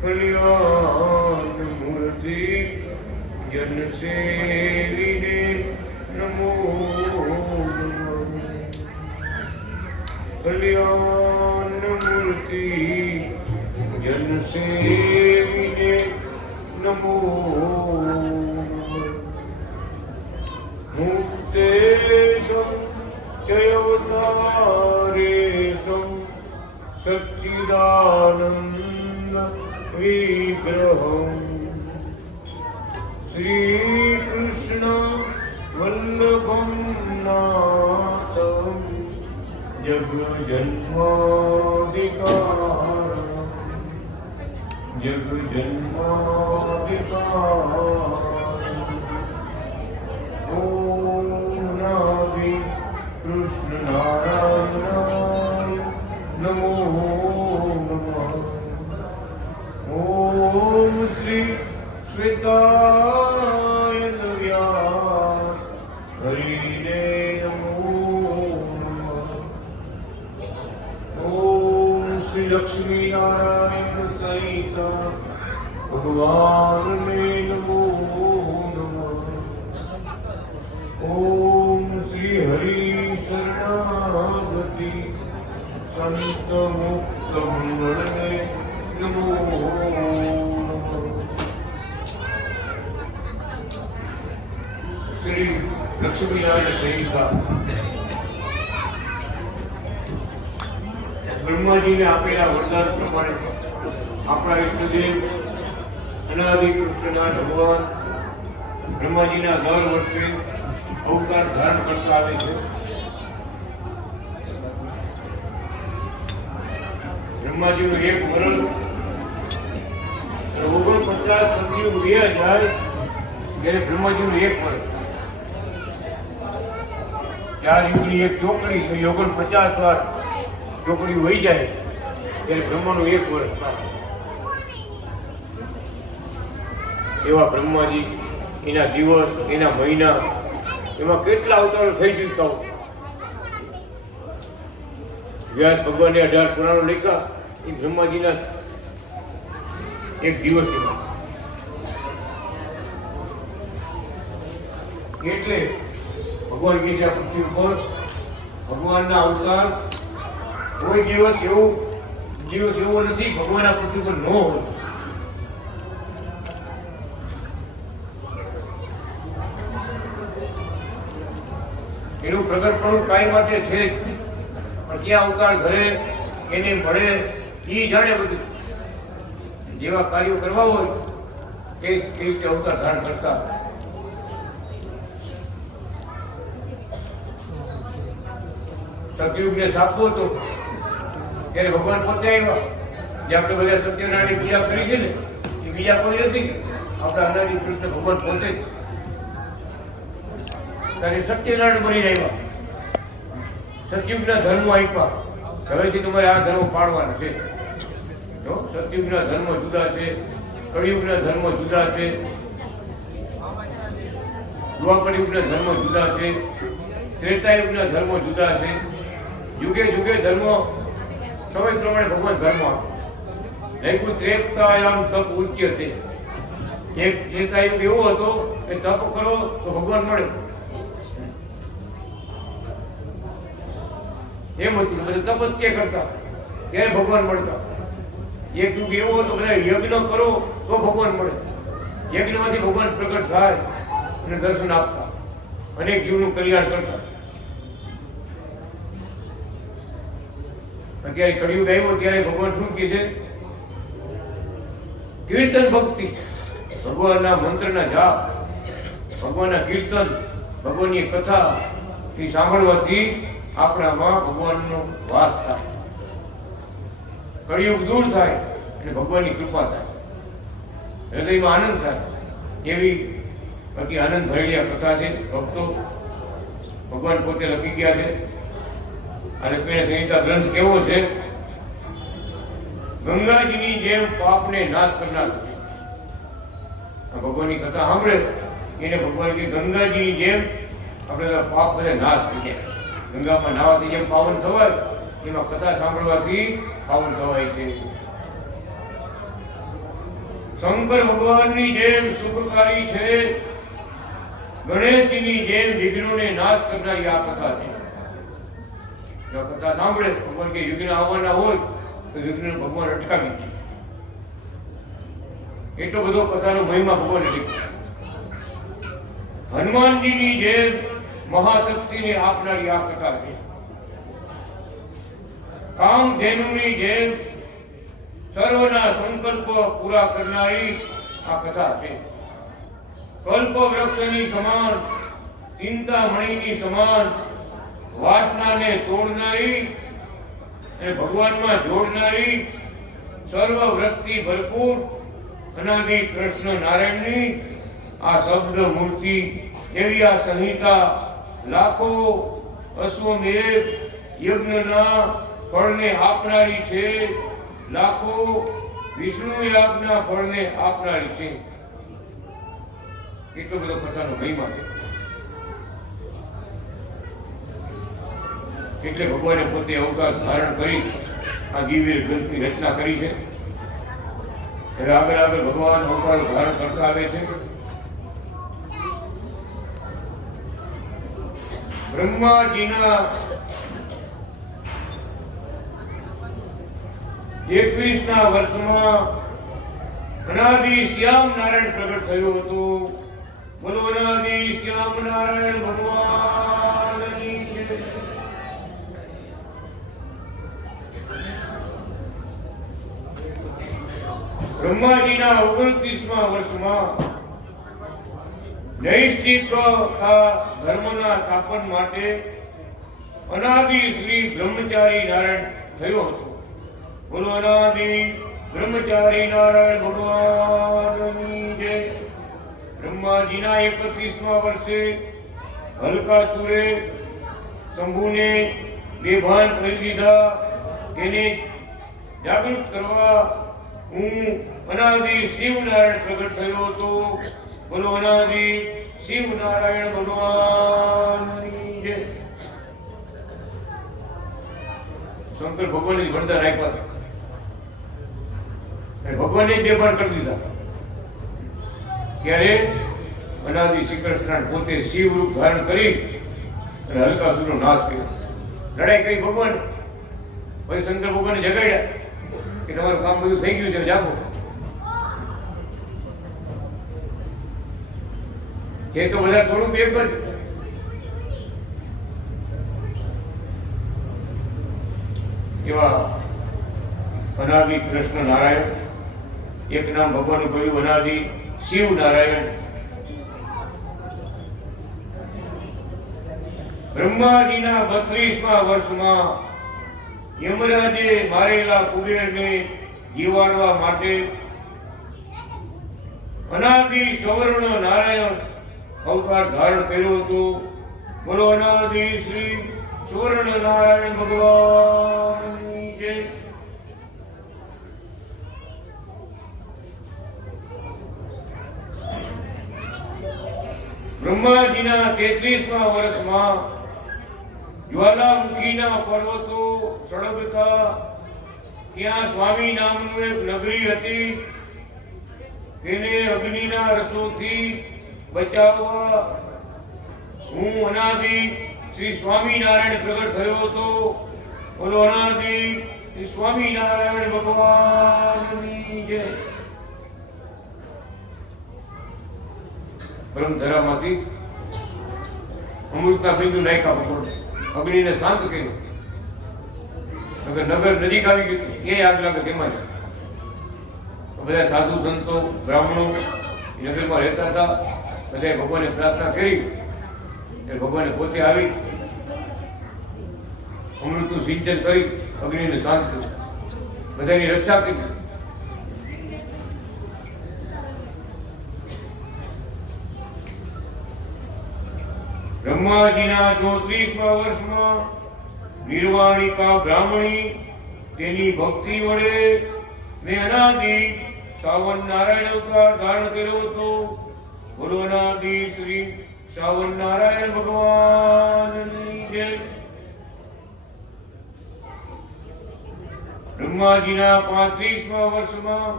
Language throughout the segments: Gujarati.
कल्याण मूर्ति जन सेविने नमो नमः। कल्याण मूर्ति जन सेविने नमो मुक्तेशं जयवतारेशं सच्चिदानन्द विग्रहम् श्रीकृष्ण वल्लभं नाथं जगजन्मादिकारणं जगजन्मादिकारणम् ॐ नाभि कृष्ण नारायणाय नमो नमः। ॐ श्री श्वेताय नव्याय हरिणे नमो नमः। ॐ श्री लक्ष्मी नारायण सहित भगवान ने नमो नमः। ओम श्री हरि शरणागति संत मुक्त मंगले नमो नमः। श्री लक्ष्मीनारायण सहिता ब्रह्माजी ने आपेला वरदान प्रमाणे अपना इष्टदेव अनादि कृष्णनाथ भगवान ब्रह्माजी ना दर वर्षे अवतार धारण करता आवे छे। ब्रह्माजी નું એક વર્ષ 49 સદીઓ વ્યા જાય ત્યારે બ્રહ્માજી નું એક વર્ષ 4 યુગની એક ચોકડી 49 વાર ચોકડી વહી જાય ત્યારે બ્રહ્માનું એક વર્ષ થાય। એવા બ્રહ્માજી એના દિવસ એના મહિના એમાં કેટલા અવતારો થઈ ચૂક્યા હોય। વ્યાસ ભગવાને 18 પુરાણો લખ્યા એ બ્રહ્માજીના એક દિવસ એટલે ભગવાન કે છે પૃથ્વી ઉપર ભગવાનના અવતાર કોઈ દિવસ એવો નથી ભગવાનના પૃથ્વી પર ન હોય। એનું પ્રગટપણું કાંઈ માટે છે પણ ક્યાં અવતાર ધરે એને મળે એ જાણે બધું। જેવા કાર્યો કરવા હોય તે રીતે અવતાર ધારણ કરતા। સતયુગને સ્થાપવો હતો ત્યારે ભગવાન પોતે આવ્યા। જે આપણે બધા સત્યનારાયણની પૂજા કરી છે ને એ બીજા કોઈ નથી, આપણા અનાદિ કૃષ્ણ ભગવાન પોતે જ ત્યારે સત્યનારાયણ બની આવ્યા। સતયુગના ધર્મો આપ્યા, હવેથી તમારે આ ધર્મ પાડવાના છે। જો સતયુગના ધર્મ જુદા છે, કળિયુગના ધર્મ જુદા છે, દ્વાપર યુગના ધર્મ જુદા છે, ત્રેતાયુગના ધર્મ જુદા છે। યુગે યુગે ધર્મ સમય પ્રમાણે ભગવાન ધર્મ આપે। ત્રેતાયામ તપ ઉચ્યતે। એક ત્રેતાયુગ એવો હતો કે તપ કરો તો ભગવાન મળે, એમ હતું। બધા તપસ્યા કરતા ત્યારે ભગવાન મળતા। એક યુગ એવો હતો બધા યજ્ઞ કરો તો ભગવાન મળે, યજ્ઞમાંથી ભગવાન પ્રગટ થાય અને દર્શન આપતા, અનેક જીવનું કલ્યાણ કરતા। અત્યારે કળિયુગ આવ્યો ત્યારે ભગવાન શું કહે છે? કીર્તન ભક્તિ, ભગવાનના મંત્રના જાપ, ભગવાનના કીર્તન, ભગવાનની કથા એ સાંભળવાથી આપણામાં ભગવાનનો વાસ થાય, કળિયુગ દૂર થાય અને ભગવાનની કૃપા થાય, હૃદયમાં આનંદ થાય। એવી બાકી આનંદ ભરેલી આ કથા છે। ભક્તો ભગવાન પોતે લખી ગયા છે। અને પેલા સંહિતા ગ્રંથ કેવો છે? ગંગાજીની જેમ પાપને નાશ કરનાર છે। ભગવાનની કથા સાંભળે એને ભગવાન કે ગંગાજીની જેમ આપણે પાપ બધા નાશ થઈ જાય। ગંગામાં નાવાથી જેમ પાવન થવાય એમાં કથા સાંભળવાથી પાવન થવાય છે। શંકર ભગવાનની જેમ સુખકારી છે, ગણેશજીની જેમ વિઘ્નોને નાશ કરનારી આ કથા છે. જો કથા સાંભળે ભગવાન કે વિઘ્ન આવવાના હોય તો વિઘ્ન ભગવાન અટકાવી દે. એટલો બધો કથાનો મહિમા ભગવાન શીખવે. હનુમાનજીની જેમ મહાશક્તિને આપનારી આ કથા છે. કામધેનુની જેમ સર્વના સંકલ્પ પૂરા કરનારી આ કથા છે. કલ્પ વૃક્ષની સમાન, ચિંતામણીની સમાન વાસનાને તોડનારી અને ભગવાનમાં જોડનારી, સર્વ વ્રતથી ભરપૂર અનાદિ કૃષ્ણ નારાયણની આ શબ્દ મૂર્તિ એવી આ સંહિતા લાખો અશ્વમેધ યજ્ઞના ફળને આપનારી છે, લાખો વિષ્ણુ યાગના ફળને આપનારી છે. એટલો બધો કથાનો મહિમા છે. એટલે ભગવાને પોતે અવતાર ધારણ કરી આ દિવ્ય ગ્રંથની રચના કરી છે. એટલે આગળ આગળ ભગવાન અવતાર ધારણ કરતા આવે છે. બ્રહ્માજીના 21ના વર્ષમાં અનાદિ શ્યામ નારાયણ પ્રગટ થયો હતો. બોલો અનાદિ શ્યામ નારાયણ ભગવાનની જય. બ્રહ્માજીના 29મા વર્ષમાં નૈષ્ઠિક ધર્મના સ્થાપન માટે અનાદિ શ્રી બ્રહ્મચારી નારાયણ થયો હતો. બોલો અનાદિ બ્રહ્મચારી નારાયણ ભગવાનની જય. બ્રહ્માજીના 31મા વર્ષે હલકાસુરે શંભુને બેભાન કરી દીધા. તેને જાગૃત કરવા હું અનાદિ શિવ નારાયણ પ્રગટ થયો હતો. બોલો અનાદિ શિવ નારાયણ ભગવાનની જય. શંકર ભગવાનની વરદાન આપ્યા હતા. ભગવાનને બેભાન કરી દીધા. ત્યારે અનાદિ શ્રી કૃષ્ણ પોતે શિવ રૂપ ધારણ કરી અને હલકાસુરનો નાશ કર્યો. લડાઈ કરી ભગવાન. પછી શંકર ભગવાનને જગાડ્યા કે તમારું કામ બધું થઈ ગયું છે, જાગો. એ તો બધા સ્વરૂપ એક જ. એવા અનાદિ કૃષ્ણ નારાયણ, એક નામ ભગવાનનું કહ્યું અનાદિ શિવ નારાયણ. બ્રહ્માજીના 32મા વર્ષમાં યમરાજે મારેલા કુબેરને જીવાડવા માટે અનાદિ સવર્ણ નારાયણ અવતાર ધારણ કર્યો હતો. બોલો અનાદિ શ્રી સુવર્ણ નારાયણ ભગવાનની જય. બ્રહ્માજીના 33મા વર્ષમાં જ્વાલામુખીના પર્વતો સળગતા ત્યાં સ્વામી નામનું એક નગરી હતી. તેને અગ્નિના રસોથી બચાવવા હું અનાદિ શ્રી સ્વામિનારાયણ પ્રગટ થયો હતો. બોલો અનાદિ શ્રી સ્વામિનારાયણ ભગવાનની જય. બ્રહ્મધરામાંથી અમૃતના બિંદુ નાખ્યા ભગવાન. અગ્નિને શાંત કર્યો. નગર નજીક આવી ગયું. એ આગ લાગે તેમાં જ બધા સાધુ સંતો બ્રાહ્મણો નગરમાં રહેતા હતા. બધાએ ભગવાનને પ્રાર્થના કરી. ભગવાને પોતે આવી અમૃતનું સિંચન કરી અગ્નિને શાંત કર્યું. બધાની રક્ષા કરી. બ્રહ્માજીના 34મા વર્ષમાં નિર્વાણિકા બ્રાહ્મણી તેની ભક્તિ વડે મેં અનાદિ શ્રાવણ નારાયણ અવતાર ધારણ કર્યો હતો. બોલો અનાદિ શ્રી શ્રાવણ નારાયણ ભગવાનની જય. બ્રહ્માજીના 35મા વર્ષમાં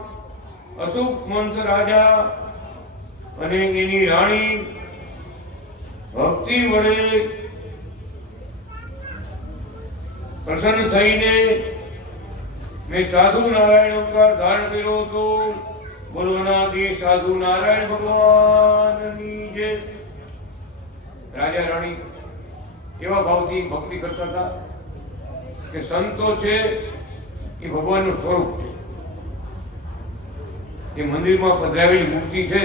અશુક વંશ રાજા અને એની રાણી ભક્તિ વડે પ્રસન્ન થઈને મેં સાધુ નારાયણ અવતાર ધારણ કર્યો હતો. બોલો નાથી સાધુ નારાયણ ભગવાનની જય. રાજા રાણી એવા ભાવથી ભક્તિ કરતા હતા કે સંતો છે એ ભગવાનનું સ્વરૂપ છે. એ મંદિરમાં પધરાવેલી મૂર્તિ છે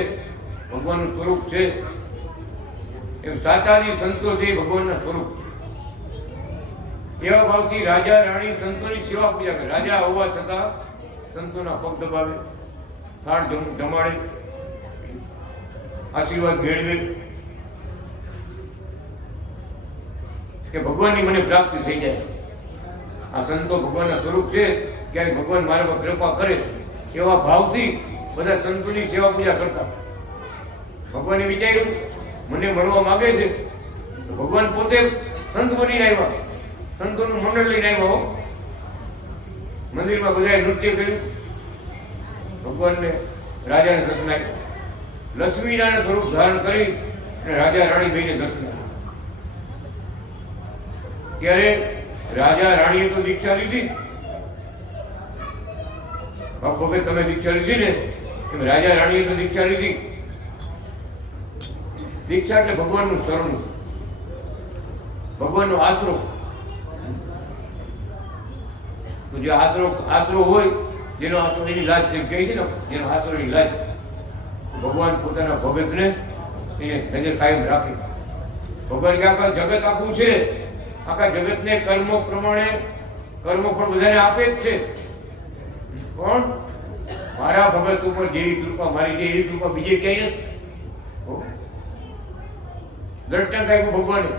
ભગવાનનું સ્વરૂપ છે. એમ સાચાજી સંતો છે એ ભગવાનના સ્વરૂપ છે. એવા ભાવથી રાજા રાણી સંતોની સેવા પૂજા કરે. રાજા હોવા છતાં સંતોના પગ દબાવે, થાળ જમાડે, આશીર્વાદ મેળવે કે ભગવાનની મને પ્રાપ્તિ થઈ જાય. આ સંતો ભગવાનના સ્વરૂપ છે. ક્યારે ભગવાન મારા પર કૃપા કરે એવા ભાવથી બધા સંતોની સેવા પૂજા કરતા. ભગવાને વિચાર્યું મને મળવા માંગે છે તો ભગવાન પોતે સંત બનીને આવ્યા, સંતોનું મંડળ લઈને આવ્યા. મંદિરમાં બધાએ નૃત્ય કર્યું, ભગવાનને રાજાને દર્શન આપ્યું. લક્ષ્મીનારાયણ સ્વરૂપ ધારણ કરી અને રાજા રાણી ભાઈને દર્શન આપ્યું. ત્યારે રાજા રાણીએ તો દીક્ષા લીધી. બાપ વખત તમે દીક્ષા લીધી ને એમ રાજા રાણીએ તો દીક્ષા લીધી. દીક્ષા એટલે ભગવાનનું શરણું, ભગવાનનો આશરો. તો જે આશરો હોય, જેનો આશરો એની લાજ જેમ કહે છે ને, જેનો આશરો એની લાજ, ભગવાન પોતાના ભગતને એને નજર કાયમ રાખે. ભગવાન કે આખા જગત આખું છે, આખા જગતને કર્મ પ્રમાણે કર્મ પણ બધાને આપે જ છે. પણ મારા ભગત ઉપર જેવી કૃપા મારી છે એવી કૃપા બીજે ક્યાંય નથી. દ્રષ્ટાંત આપ્યું ભગવાને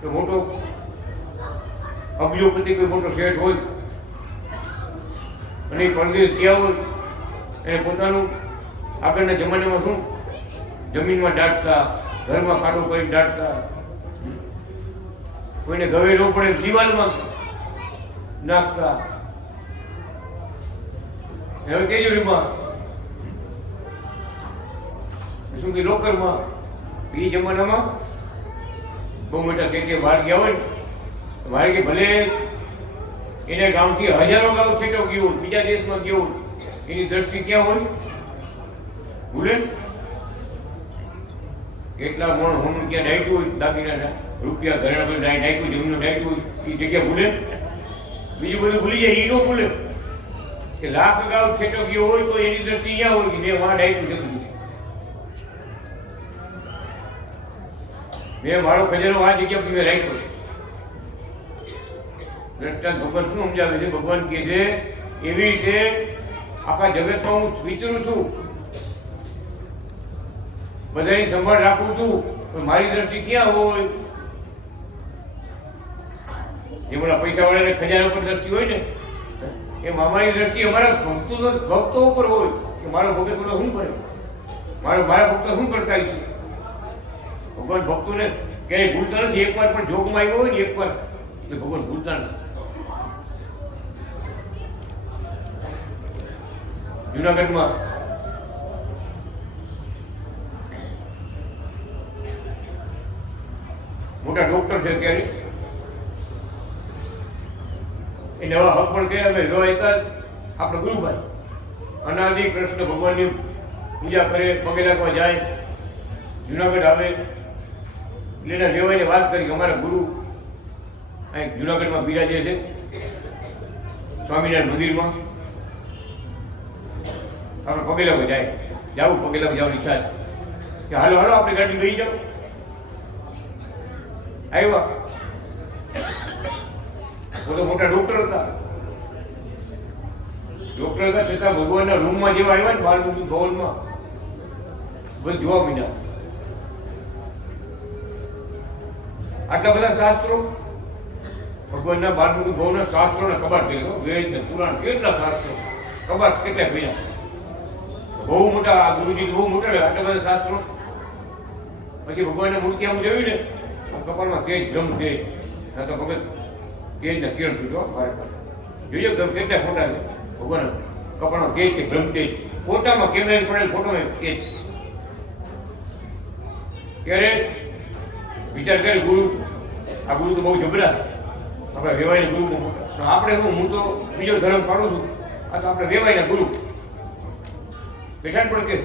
કે મોટો અબજોપતિ કોઈ મોટો શેઠ હોય અને પરદેશ ગયા હોય, એને પોતાનું આગળના જમાનામાં શું જમીનમાં દાટતા, ઘરમાં ખાડો કરી દાટતા, કોઈને ગવે ન પડે દિવાલમાં નાખતા. હવે તેજુરીમાં શું કે લોકરમાં એ જમાનામાં બહુ મોટા શેઠે બહાર ગયા હોય, મારે કે ભલે એને ગામથી હજારો ગામ છેટો ગયો હોય, બીજા દેશમાં ગયો હોય, એની દ્રષ્ટિ ક્યાં હોય? ભૂલે કેટલા મણ હોમ ક્યાં નાખ્યું હોય, દાગીના રૂપિયા ઘરેણા બધું નાખ્યું, જમીનો નાખ્યું હોય, એ જગ્યા ભૂલે. બીજું બધું ભૂલી જાય, એ ન ભૂલે કે લાખ ગામ છેટો ગયો હોય તો એની દ્રષ્ટિ અહીંયા હોય કે મેં વાં નાખ્યું છે. મેં મારો ખજાનો આ જગ્યા પર મેં રાખ્યો છે. દ્રષ્ટાંત ભગવાન શું સમજાવે છે? ભગવાન કહે છે એવી રીતે આખા જગતમાં હું વિચરું છું, બધાની સંભાળ રાખું છું, પણ મારી દ્રષ્ટિ ક્યાં હોય? જે બધા પૈસા વાળાને ખજાના પર દ્રષ્ટિ હોય ને, એ અમારી દ્રષ્ટિ અમારા ભક્તો ઉપર હોય કે મારો ભગત બધો શું કરે, મારા ભક્તો શું કરતા છે. ભગવાન ભક્તોને ક્યારેય ભૂલતા નથી. એકવાર પણ જોગમાં આવ્યો હોય ને એકવાર તો ભગવાન ભૂલતા નથી. જુનાગઢમાં મોટા ડોક્ટર છે, ત્યારે એ નવા હક પણ કહ્યા ભાઈ એવા હતા આપણે ગુરુભાઈ અનાદિ કૃષ્ણ ભગવાનની પૂજા કરે, પગે લાગવા જાય, જુનાગઢ આવે એટલે એના લેવાઈને વાત કરી કે અમારા ગુરુ અહીં જુનાગઢમાં બિરાજે છે સ્વામિનારાયણ મંદિરમાં, આપણે પગે લાગવા જાય, જવું પગે લાગવા જવાની ઈચ્છા છે કે હાલો હાલો આપણે ગાડી લઈ જાઓ. આવ્યા તો મોટા ડોક્ટર હતા, છતાં ભગવાનના રૂમમાં જેવા આવ્યા ને બાલમુકુદ ભવનમાં બધું જોવા મીડ્યા. આટલા બધા શાસ્ત્રો ભગવાનના બાલમુકુદ ભવનના શાસ્ત્રોના કબાટ કર્યો, વેદ ને પુરાણ કેટલા શાસ્ત્રો કબાટ કેટલા ભર્યા. બહુ મોટા આ ગુરુજી બહુ મોટા આટલા બધા શાસ્ત્રો. પછી ભગવાનના મૂર્તિ આમ જોયું ને કપાળમાં તેજ બ્રહ્મ તેજ તો ભગત તેજ ના કિરણ છૂટવા મારે જોઈએ કેટલા ખોટા છે ભગવાન. કપડામાં તેજ છે, ભ્રમતેજ. ફોટામાં કેમેરા પડેલ ફોટોમાં તેજ. ત્યારે વિચાર કરે ગુરુ, આ ગુરુ તો બહુ જબરા, આપણે વેવાયના ગુરુ. આપણે શું, હું તો બીજો ધર્મ પાડું છું, આ તો આપણે વેવાયના ગુરુ. બેઠા પણ કે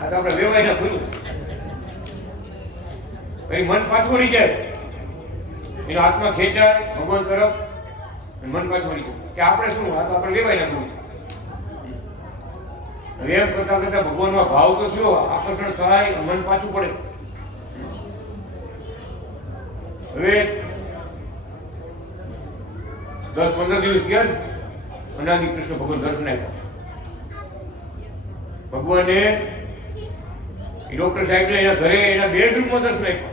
આ તો આપણે વેવાયના ગુરુ. પછી મન પાછું વળી જાય, એનો આત્મા ખેંચાય ભગવાન તરફ, મન પાછું વળી જાય કે આપણે શું, આ તો આપણે વેવાયના ગુરુ. હવે એમ કરતા કરતા ભગવાનનો ભાવ તો થયો, આકર્ષણ થાય, મન પાછું પડે. હવે 10-15 દિવસ ગયા, અનાદિ કૃષ્ણ ભગવાન દર્શન આપ્યા. ભગવાને ડોક્ટર સાહેબ એના ઘરે એના બેડરૂમમાં દર્શન આપ્યા.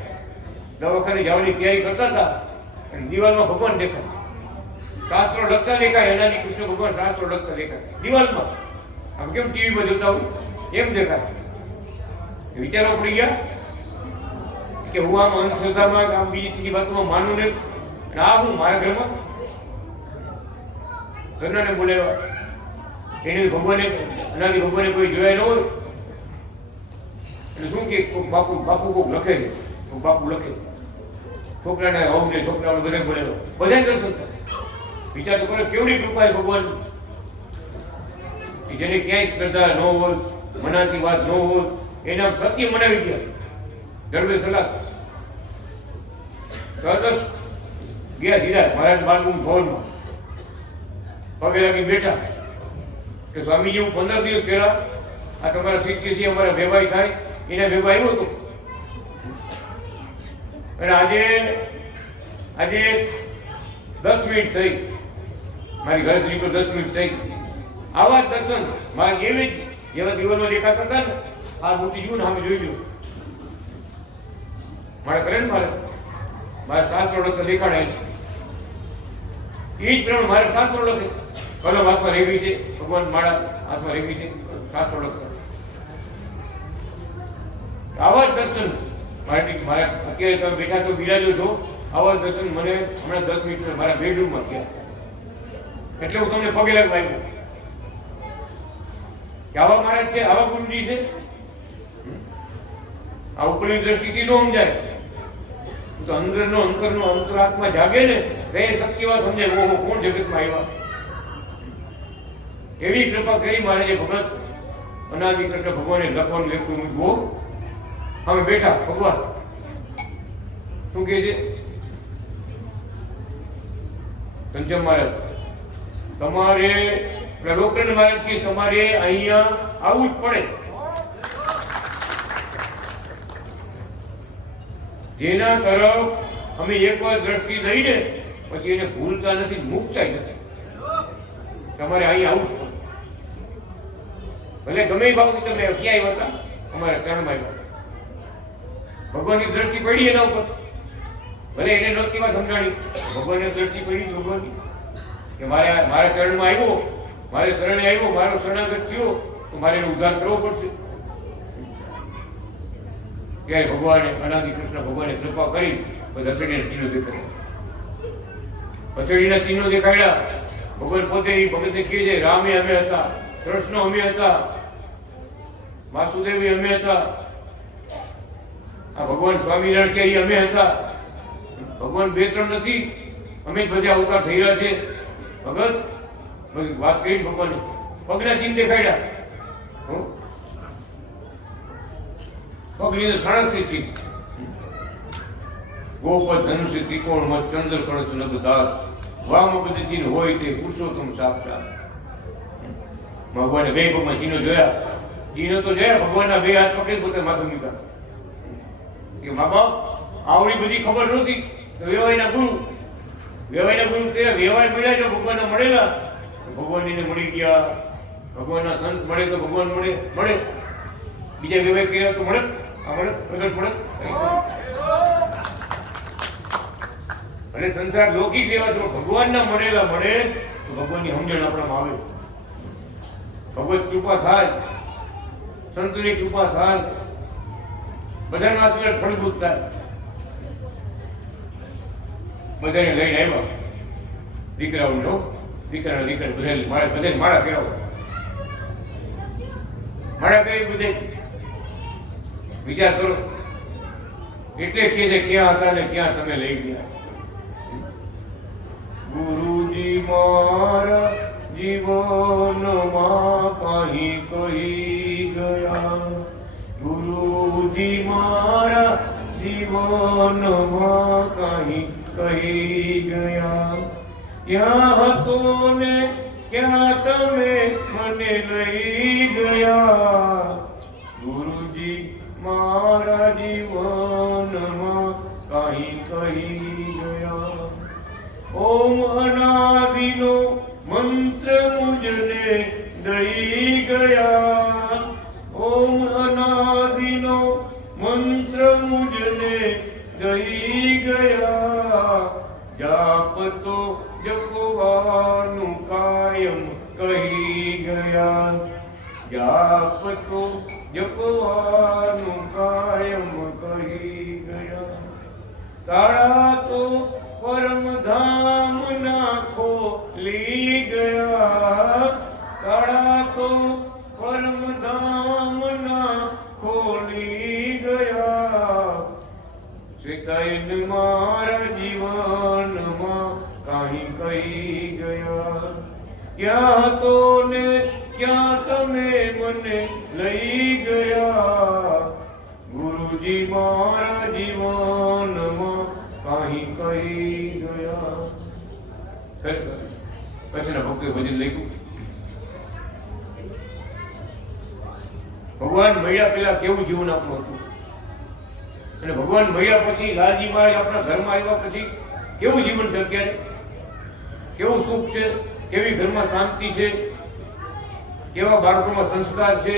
દવાખાને જવાની તૈયારી કરતા હતા અને દિવાલમાં ભગવાન દેખાય, શાસ્ત્રો લખતા દેખાય. અનાદિ કૃષ્ણ ભગવાન શાસ્ત્રો લખતા દેખાય દિવાલમાં. આમ કેમ ટીવીમાં જોતા હોય એમ દેખાય. વિચારો પડી ગયા કે હું આમ અંધશ્રદ્ધામાં, આમ બીજી ત્રીજી વાતમાં માનું નહીં, અને આ હું મારા ઘરમાં ઘરનાને બોલાવ્યા. એને ભગવાને, અનાદિ ભગવાને કોઈ જોયા ન હોય એટલે શું કે બાપુ બાપુ કોક લખે છે, બાપુ લખે. છોકરાને હોમને છોકરાઓને બધા બોલાવ્યા, બધા દર્શન થાય. વિચાર તો કરે કેવડી કૃપા છે ભગવાન, જેને ક્યાંય શ્રદ્ધા ન હોય, મનાતી વાત ન હોય, એના સત્ય મનાવી ગયા. ધર્મે સલાહ તરત ગયા સીધા મહારાજ બાળકું ભવનમાં પગે લાગી બેઠા કે સ્વામીજી, હું 15 દિવસ પહેલા આ તમારા શિષ્ય છે, અમારા વેવાય થાય, એને વેવાય આવ્યો હતો, અને આજે 10 મિનિટ થઈ, મારી ઘરે શ્રી 10 મિનિટ થઈ. આવા દર્શન મારા એવી જ જેવા દિવાલમાં દેખાતા હતા ને, આ મૂર્તિ જુઓ ને સામે જોઈ લો. મારે કરે ને મારે શાસ્ત્રો લખતા દેખાડાય છે. એ જ પ્રમાણે મારે શાસ્ત્રો લખે, કલમ હાથમાં રેવી છે, ભગવાન મારા હાથમાં રેવી છે, શાસ્ત્રો લખતા. આવા જ દર્શન મારા અત્યારે તમે બેઠા તો બિરાજો છો, આવા જ દર્શન મને હમણાં 10 મિનિટ મારા બેડરૂમમાં થયા. એટલે હું તમને પગે લાગવા આવ્યો કે આવા મહારાજ છે, આવા ગુરુજી છે. આ ઉપરની દ્રષ્ટિથી ન સમજાય તો અંદરનો અંતરાત્મા જાગે ને તો એ સત્ય વાત સમજાય. ઓહો, કોણ જગતમાં આવ્યા. એવી કૃપા કરી મહારાજે ભગત અનાદિ કૃષ્ણ ભગવાને લખવાનું લેખું મૂક્યું. અમે બેઠા, ભગવાન શું કહે છે? કંચન મહારાજ, તમારે ડોક્ટર મહારાજ કે તમારે અહીંયા આવવું જ પડે. જેના તરફ અમે એકવાર દ્રષ્ટિ દઈને પછી એને ભૂલતા નથી, મૂકતા નથી. તમારે અહીં આવું જ પડે. ભલે ગમે એ બાબુ તમે ક્યાં આવ્યા હતા, અમારા ચરણમાં આવ્યા. ભગવાનની દ્રષ્ટિ પડી એના ઉપર, ભલે એને નહોતી વાત સમજાણી, ભગવાનને દ્રષ્ટિ પડી ભગવાનની કે મારા ચરણમાં આવ્યો, મારે શરણે આવ્યો, મારો શરણાગત થયો, તો મારે એનો ઉદ્ધાર કરવો પડશે. ત્યારે ભગવાને અનાદિ કૃષ્ણ ભગવાને કૃપા કરી હથેળીના ચિહ્નો દેખાડ્યા. હથેળીના ચિહ્નો દેખાડ્યા. ભગવાન પોતે એ ભગતને કહે છે, રામે અમે હતા, કૃષ્ણ અમે હતા, વાસુદેવી અમે હતા, આ ભગવાન સ્વામિનારાયણ કે અમે હતા. ભગવાન 2-3 નથી, અમે જ બધા અવતાર થઈ રહ્યા છે. ભગત વાત કરી ભગવાને પગના ચિહ્ન દેખાડ્યા. પગની 37 ચિહ્ન, ગોપદ ધનુષ્ય ત્રિકોણ મત ચંદ્ર કળશ નભ સાત, વામ બધી ચિહ્ન હોય તે પુરુષોત્તમ સાક્ષાત. ભગવાને 2 પગમાં ચિહ્નો જોયા. ચિહ્નો તો જોયા, ભગવાનના 2 હાથ પકડી પોતે માથું મૂક્યા કે મા બાપ આવડી બધી ખબર નહોતી. તો વેવાયના ગુરુ તેના વેવાય મળ્યા, જો ભગવાનના મળેલા ભગવાનને મળી ગયા. ભગવાનના સંત મળે તો ભગવાન મળે. બીજા વેવાય કર્યા તો મળે, આ મળે પ્રગટ મળે. અને સંસાર લૌકિક લેવા છો, ભગવાનના મળેલા મળે તો ભગવાનની સમજણ આપણામાં આવે. ભગવત કૃપા થાય, સંતની કૃપા થાય, બધાના આશીર્વાદ ફળભૂત થાય. બધાને લઈને આવ્યા દીકરાઓને, દીકરા બધાને માળા ફેરવો. મારા કઈ બધે વિચાર કરો. એટલે કહે છે ક્યાં હતા ને ક્યાં તમે લઈ ગયા. ગુરુજી મારા જીવનમાં કાંઈ કહી ગયા. ગુરુજી મારા જીવનમાં કાંઈ કહી ગયા. ક્યાં હતો ને ક્યાં તમે મને લઈ ગયા. ગુરુજી મારા જીવનમાં કાંઈ કહી ગયા. ઓમ અનાદિનો મંત્ર મુજને દઈ ગયા. ઓમ અનાદિનો મંત્ર મુજને દઈ ગયા. જાપ તો જપવાનું કાયમ કહી ગયા. જાપ તો જપવાનું કાયમ કહી ગયા. તાળા તો પરમધામ ના ખોલી ગયા. તાળા તો પરમધામ ના ખોલી ગયા. શ્વેતાયન મારા જીવનમાં કાંઈ કહી ગયા. ક્યાં તો ને ક્યાં તમે મને લઈ ગયા. ગુરુજી મારા જીવનમાં કાંઈ કહી ગયા. પછીના ભક્તોએ ભજન લખ્યું. ભગવાન મળ્યા પેલા કેવું જીવન આપણું હતું અને ભગવાન મળ્યા પછી લાલજી મહારાજ આપણા ઘરમાં આવ્યા પછી કેવું જીવન છે અત્યારે. કેવું સુખ છે, કેવી ઘરમાં શાંતિ છે, કેવા બાળકોમાં સંસ્કાર છે.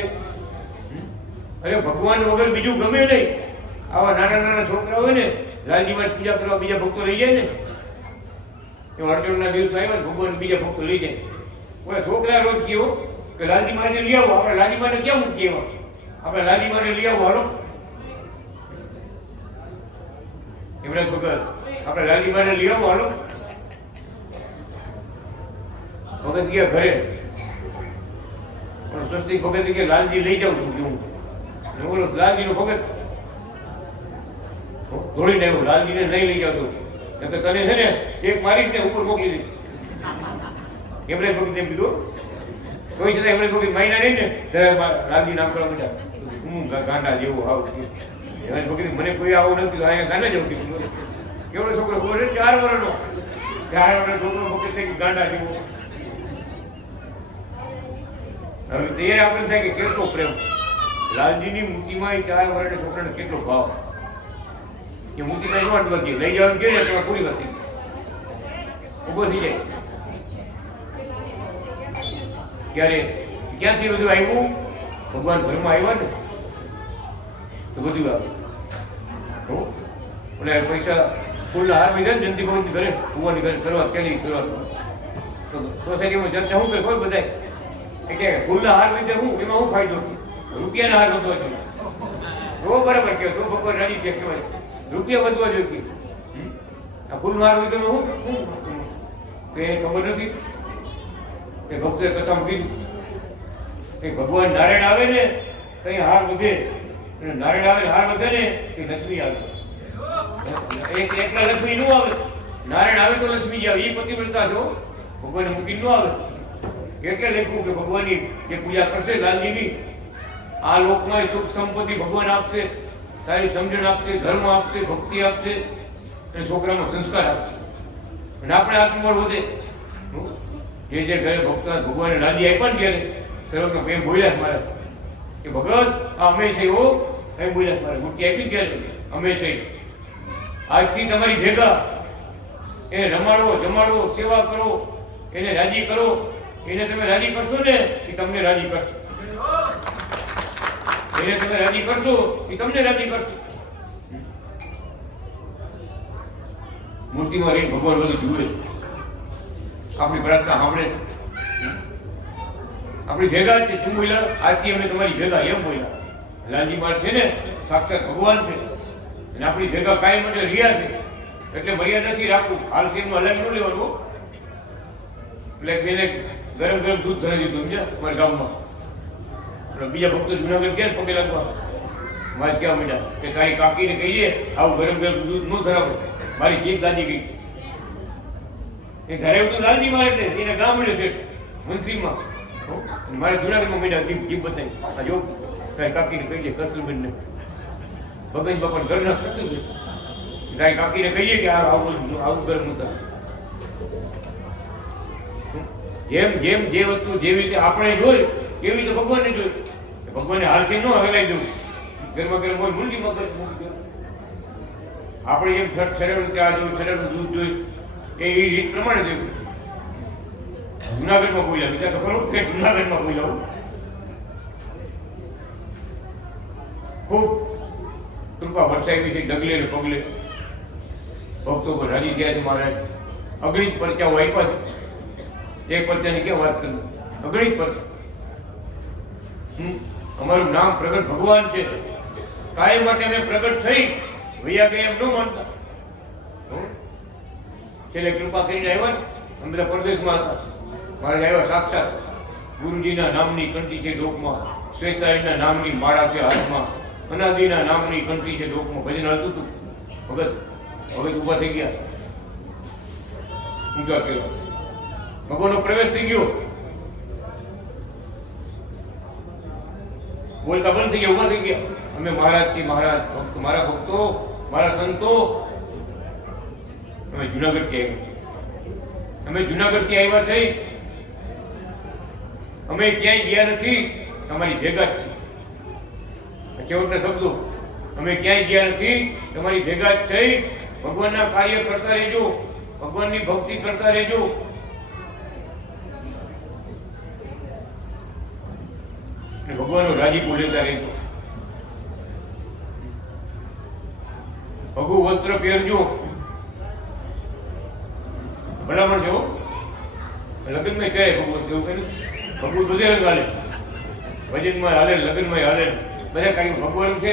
અરે ભગવાન વગર બીજું ગમે નહીં. આવા નાના નાના છોકરા હોય ને લાલજી મહારાજ પૂજા કરવા બીજા ભક્તો લઈ જાય ને, એ અડચણના દિવસ આવ્યા ને ભગવાન બીજા ભક્તો લઈ જાય. ઓલા છોકરા રોજ કેવો કે લાલજી મહારાજને લઈ આવો. આપણે લાલજી મહારાજને ક્યાં મૂકી એવા? આપણે લાલજી મહારાજને લઈ આવો હાલો. એમણે ભગત આપણે લાલજી મહારાજને લઈ આવો હાલો. ભગત ગયા ઘરે પણ સસ્તી ભગત કે લાલજી લઈ જાઉં છું હું. બોલો લાલજી નો ભગત દોડીને આવ્યો. લાલજીને નહીં લઈ જતો તને છે ને એક મારીશ ને ઉપર મોકલી દઈશ. એમણે ભગત એમ કીધું. કોઈ છતાં એમણે ભગત માયના નહીં ને ત્યારે લાલજી નામ કરવા માંડ્યા. હું ગાંડા જેવું આવું એમણે ભગત મને કોઈ આવું નથી અહીંયા ગાંડા જેવું કીધું. કેવડો છોકરો ખબર 4 વર્ષનો 4 વર્ષનો છોકરો ભગત થઈ ગાંડા જેવો. હવે તે આપણે થાય કે કેટલો પ્રેમ લાલજીની મૂર્તિમાં 4 વર્ષના છોકરાને કેટલો ભાવ. એ મૂર્તિમાં નોટ વધી લઈ જવાનું કે તો પૂરી વધી ઉભો થઈ જાય. ત્યારે ક્યાંથી બધું આવ્યું? ભગવાન ઘરમાં આવ્યા ને તો બધું આવ્યું. એટલે પૈસા ફૂલના હાર માં જાય ને જયંતિ ભગવતી ઘરે ભગવાનની ઘરે શરૂઆત કેલી શરૂઆત તો સોસાયટીમાં ચર્ચા શું કરે ખબર બધાય કે ફૂલના હાર લીધે હું એમાં હું ફાયદો રૂપિયાના હાર વધવા જોઈએ. તો બરાબર કહેવાય તો ભગવાન રાજી છે કહેવાય રૂપિયા વધવા જોઈએ. આ ફૂલનો હાર લીધે હું કે ખબર નથી કે ભક્તોએ કથામાં કીધું કે ભગવાન નારાયણ આવે ને કઈ હાર વધે અને નારાયણ આવે હાર વધે ને કે લક્ષ્મી આવે. એકલા લક્ષ્મી નું આવે. નારાયણ આવે તો લક્ષ્મી આવે. એ પતિવ્રતા જો ભગવાન મૂકી ન આવે. એટલે લખ્યું કે ભગવાનની જે પૂજા કરશે લાલજીની આ લોકમાં સુખ સંપત્તિ ભગવાન આપશે, સારી સમજણ આપશે, ધર્મ આપશે, ભક્તિ આપશે અને છોકરાનો સંસ્કાર આપશે અને આપણે આત્મબળ વધે. જે જે ઘરે ભક્ત ભગવાને રાજી આપ્યા ને ત્યારે સર્વનો પ્રેમ બોલ્યા મારા કે ભગત આ અમે છે એવો એમ બોલ્યા મારા મૂર્તિ આપી ત્યારે અમે છે આજથી તમારી ભેગા એને રમાડો જમાડો સેવા કરો એને રાજી કરો. એને તમે રાજી કરશો ને એ તમને રાજી કરશે. એને તમે રાજી કરશો એ તમને રાજી કરશે. મૂર્તિમાં રહી ભગવાન બધું જુએ. આપણી પ્રાર્થના સાંભળે. આપણી ભેગા છે શું બોલ્યા? આજથી અમે તમારી ભેગા એમ બોલ્યા. લાલજી મહારાજ છે ને સાક્ષાત ભગવાન છે અને આપણી ભેગા કાયમ માટે રહ્યા છે એટલે મર્યાદાથી રાખવું. હાલ તેનું અલગ ન લેવાનું. એટલે બેને ગરમ ગરમ દૂધ ધરી દીધું સમજ્યા અમારા ગામમાં. આપણે બીજા ભક્તો જુનાગઢ ક્યાં પગે લાગવા મારે કહેવા માંડ્યા કે તારી કાકીને કહીએ આવું ગરમ ગરમ દૂધ ન ધરાવો, મારી જીભ દાદી ગઈ. એ ધરાવ્યું તો લાલજી મારે એટલે એને ગામડે છે મંત્રીમાં. મારે જુનાગઢમાં માંડ્યા જીભ બતાવી, આ જો તારી કાકીને કહીએ કસ્તુરબેનને ભગત બાપા ઘરના કસ્તુરબેન તારી કાકીને કહીએ કે આવું ગરમ નતા. જેમ જેમ જે વસ્તુ જેવી રીતે આપણે જોઈ કેવી રીતે ભગવાનને જોઈ. ભગવાનને હાલથી ન હલાવી દઉં, ગરમા ગરમ હોય મૂંડીમાં મૂકી દઉં. આપણે એમ છરેલું ત્યાં જોયું, છરેલું દૂધ જોઈ એ રીત પ્રમાણે જોયું. જુનાગઢમાં બોલ્યા વિચાર તો ખરો કે જુનાગઢમાં બોલ્યા ખૂબ કૃપા વરસાવી છે ડગલે ને પગલે. ભક્તો પર રાજી થયા છે મહારાજ. અગણિત પરચાઓ આપ્યા છે. એક પરચાની ક્યાં વાત કરું, અગણિત પરચા. અમારું નામ પ્રગટ ભગવાન છે. કાયમ માટે અમે પ્રગટ થઈ ભૈયા કે એમ ન માનતા. છેલ્લે કૃપા કરીને આવ્યા ને, અમે બધા પરદેશમાં હતા. મારે આવ્યા સાક્ષાત ગુરુજીના નામની કંઠી છે ડોકમાં, શ્વેતાયના નામની માળા છે હાથમાં, અનાદિના નામની કંઠી છે ડોકમાં. ભજન હાલતું હતું ભગત. હવે ઊભા થઈ ગયા, ઊંચા કહેવા. ભગવાનનો પ્રવેશ થઈ ગયો. બોલતા બંધ થઈ ગયા, ઊભા થઈ ગયા. અમે મહારાજ છીએ, મહારાજ ભક્તો, મારા ભક્તો, મારા સંતો. અમે જુનાગઢથી આવ્યા, અમે જુનાગઢથી આવ્યા થઈ. અમે ક્યાંય ગયા નથી, તમારી ભેગા જ છે. છેવટના શબ્દો, અમે ક્યાંય ગયા નથી, તમારી ભેગા જ થઈ. ભગવાનના કાર્ય કરતા રહેજો, ભગવાનની ભક્તિ કરતા રહેજો. ભગવાનનો રાજીપો લેતા રહેજો. ભગુ વસ્ત્ર પહેરજો. ભલામણ છે લગ્નમાં કહે ભગુ વસ્ત્ર એવું કહ્યું. ભગુ બધે રંગ હાલે, ભજનમાં હાલે, લગ્નમાં હાલે, બધા કાંઈ ભગવાન છે.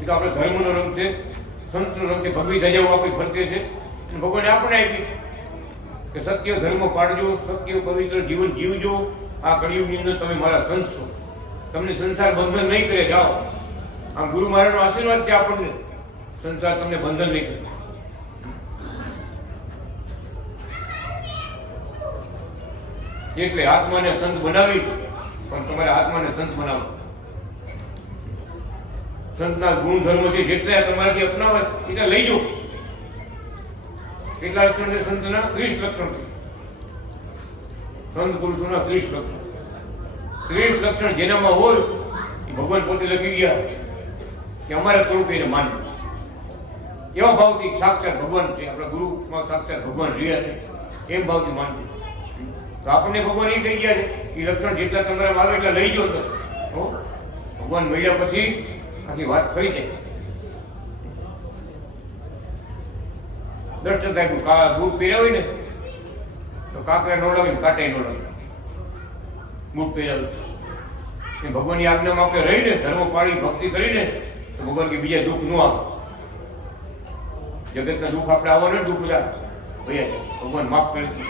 એ તો આપણે ધર્મનો રંગ છે, સંતનો રંગ છે. ભગવી સજાઓ આપણી ફરતે છે. અને ભગવાને આપણે આપી કે સત્ય ધર્મ પાડજો, સત્ય પવિત્ર જીવન જીવજો. આ કળિયુગની અંદર તમે મારા સંત છો. તમને સંસાર બંધન નહીં કરે. જાઓ, આમ ગુરુ મહારાજનો આશીર્વાદ છે આપણને. સંસાર તમને બંધન નહીં કરે. એટલે આત્માને સંત બનાવી, પણ તમારે આત્માને સંત બનાવો. સંતના ગુણધર્મો છે જેટલા તમારાથી અપનાવે એટલા લઈ જાઓ. કેટલા લક્ષણ છે સંતના? 30 લક્ષણ છે. સંત પુરુષોના 30 લક્ષણ. 30 લક્ષણ જેનામાં હોય એ ભગવાન પોતે લખી ગયા કે અમારા સ્વરૂપે એને માનવું. એવા ભાવથી સાક્ષાત ભગવાન છે. આપણા ગુરુમાં સાક્ષાત ભગવાન રહ્યા છે, એમ ભાવથી માનવું. તો આપણને ભગવાન એ કહી ગયા છે એ લક્ષણ જેટલા તમારા આવે એટલા લઈ જાઓ. તો ભગવાન મળ્યા પછી આખી વાત ફરી જાય. દ્રષ્ટ થાય બૂટ પહેર્યા હોય ને તો કાંકરા ન લાગે, કાંટે ન લાગે. બૂટ પહેર્યા ભગવાનની આજ્ઞામાં આપણે રહીને ધર્મ પાડી ભક્તિ કરીને તો ભગવાન કે બીજા દુઃખ ન આવે. જગતના દુઃખ આપણે આવવાના દુઃખ બધા ભૈયા ભગવાન માફ કરે છે.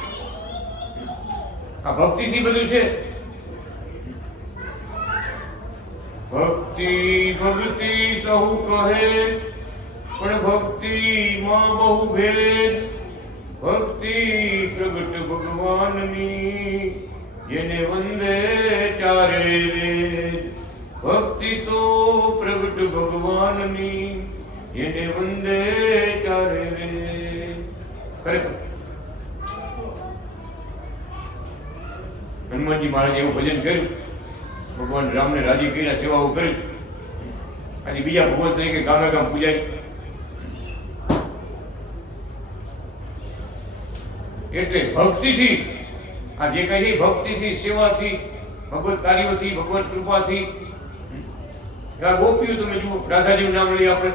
આ ભક્તિથી બધું છે. ભક્તિ ભક્તિ સહુ કહે પણ ભક્તિ માં બહુ ભેદ. ભક્તિ પ્રગટ ભગવાનની જેને વંદે ચારે વેદ. ભક્તિ તો પ્રગટ ભગવાનની જેને વંદે ચારે વેદ. ખરેખર હનુમાનજી મહારાજ એવું ભજન કર્યું, ભગવાન રામને રાજી કર્યા, સેવાઓ કરી. આજે બીજા ભગવાન તરીકે ગામે ગામ પૂજાય. એટલે ભક્તિથી આ જે કઈ ભક્તિથી, સેવાથી, ભગવત કાર્યોથી, ભગવત કૃપાથી. આ ગોપીઓ તમે જુઓ, રાધાજીનું નામ લઈએ આપણે.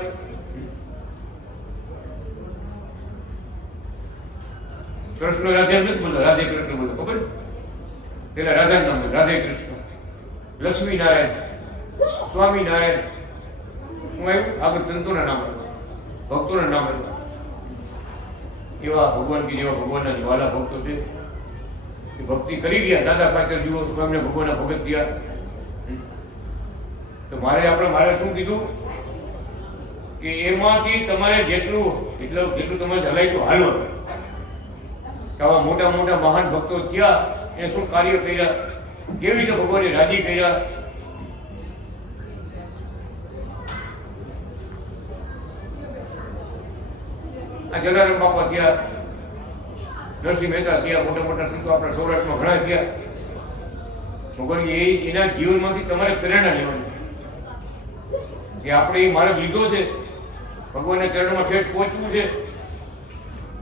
કૃષ્ણ રાધા નથી બોલતા, રાધે કૃષ્ણ બોલતા. ખબર પેલા રાધા નામ રાધે કૃષ્ણ, લક્ષ્મી નારાયણ, સ્વામી નારાયણ. હું આવ્યું આગળ સંતોના નામ, ભક્તોના નામ. એવા ભગવાન કે જેવા ભગવાનના વાલા ભક્તો છે ભક્તિ કરી ગયા. દાદા ખાતર જુઓ તો એમને ભગવાનના ભગત થયા. મારે શું કીધું કે એમાંથી તમારે જેટલું તમારે હલાય હાલો. આવા મોટા મોટા મહાન ભક્તો થયા, એ શું કાર્ય કર્યા, કેવી રીતે ભગવાને રાજી કર્યા. આ જલારામ બાપા થયા, નરસિંહ મહેતા થયા, મોટા મોટા સંતો આપણા સૌરાષ્ટ્રમાં ઘણા થયા. ભગવાન એના જીવનમાંથી તમારે પ્રેરણા લેવાની કે આપણે એ માર્ગ લીધો છે, ભગવાનના ચરણમાં ઠેઠ પહોંચવું છે,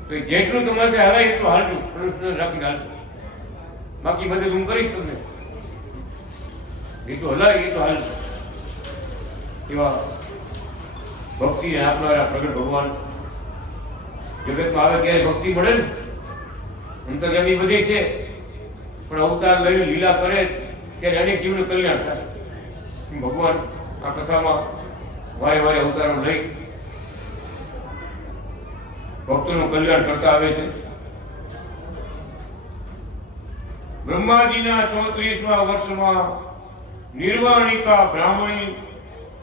તો જેટલું તમારે હલાય એટલું હાલતું, પ્રશ્ન રાખીને હાલતું. બાકી બધું હું કરીશ તમને, એટલું હલાય એટલું હાલતું. એવા ભક્તિ આપનારા પ્રગટ ભગવાન જગતમાં આવે ત્યારે ભક્તિ મળે ને. અંતર્યામી બધી છે, પણ અવતાર લઈ લીલા કરે ત્યારે અનેક જીવનું કલ્યાણ થાય. ભગવાન આ કથામાં વારે વારે અવતારો લઈ ભક્તોનું કલ્યાણ કરતા આવે છે. બ્રહ્માજીના 34મા વર્ષમાં નિર્વાણિકા બ્રાહ્મણી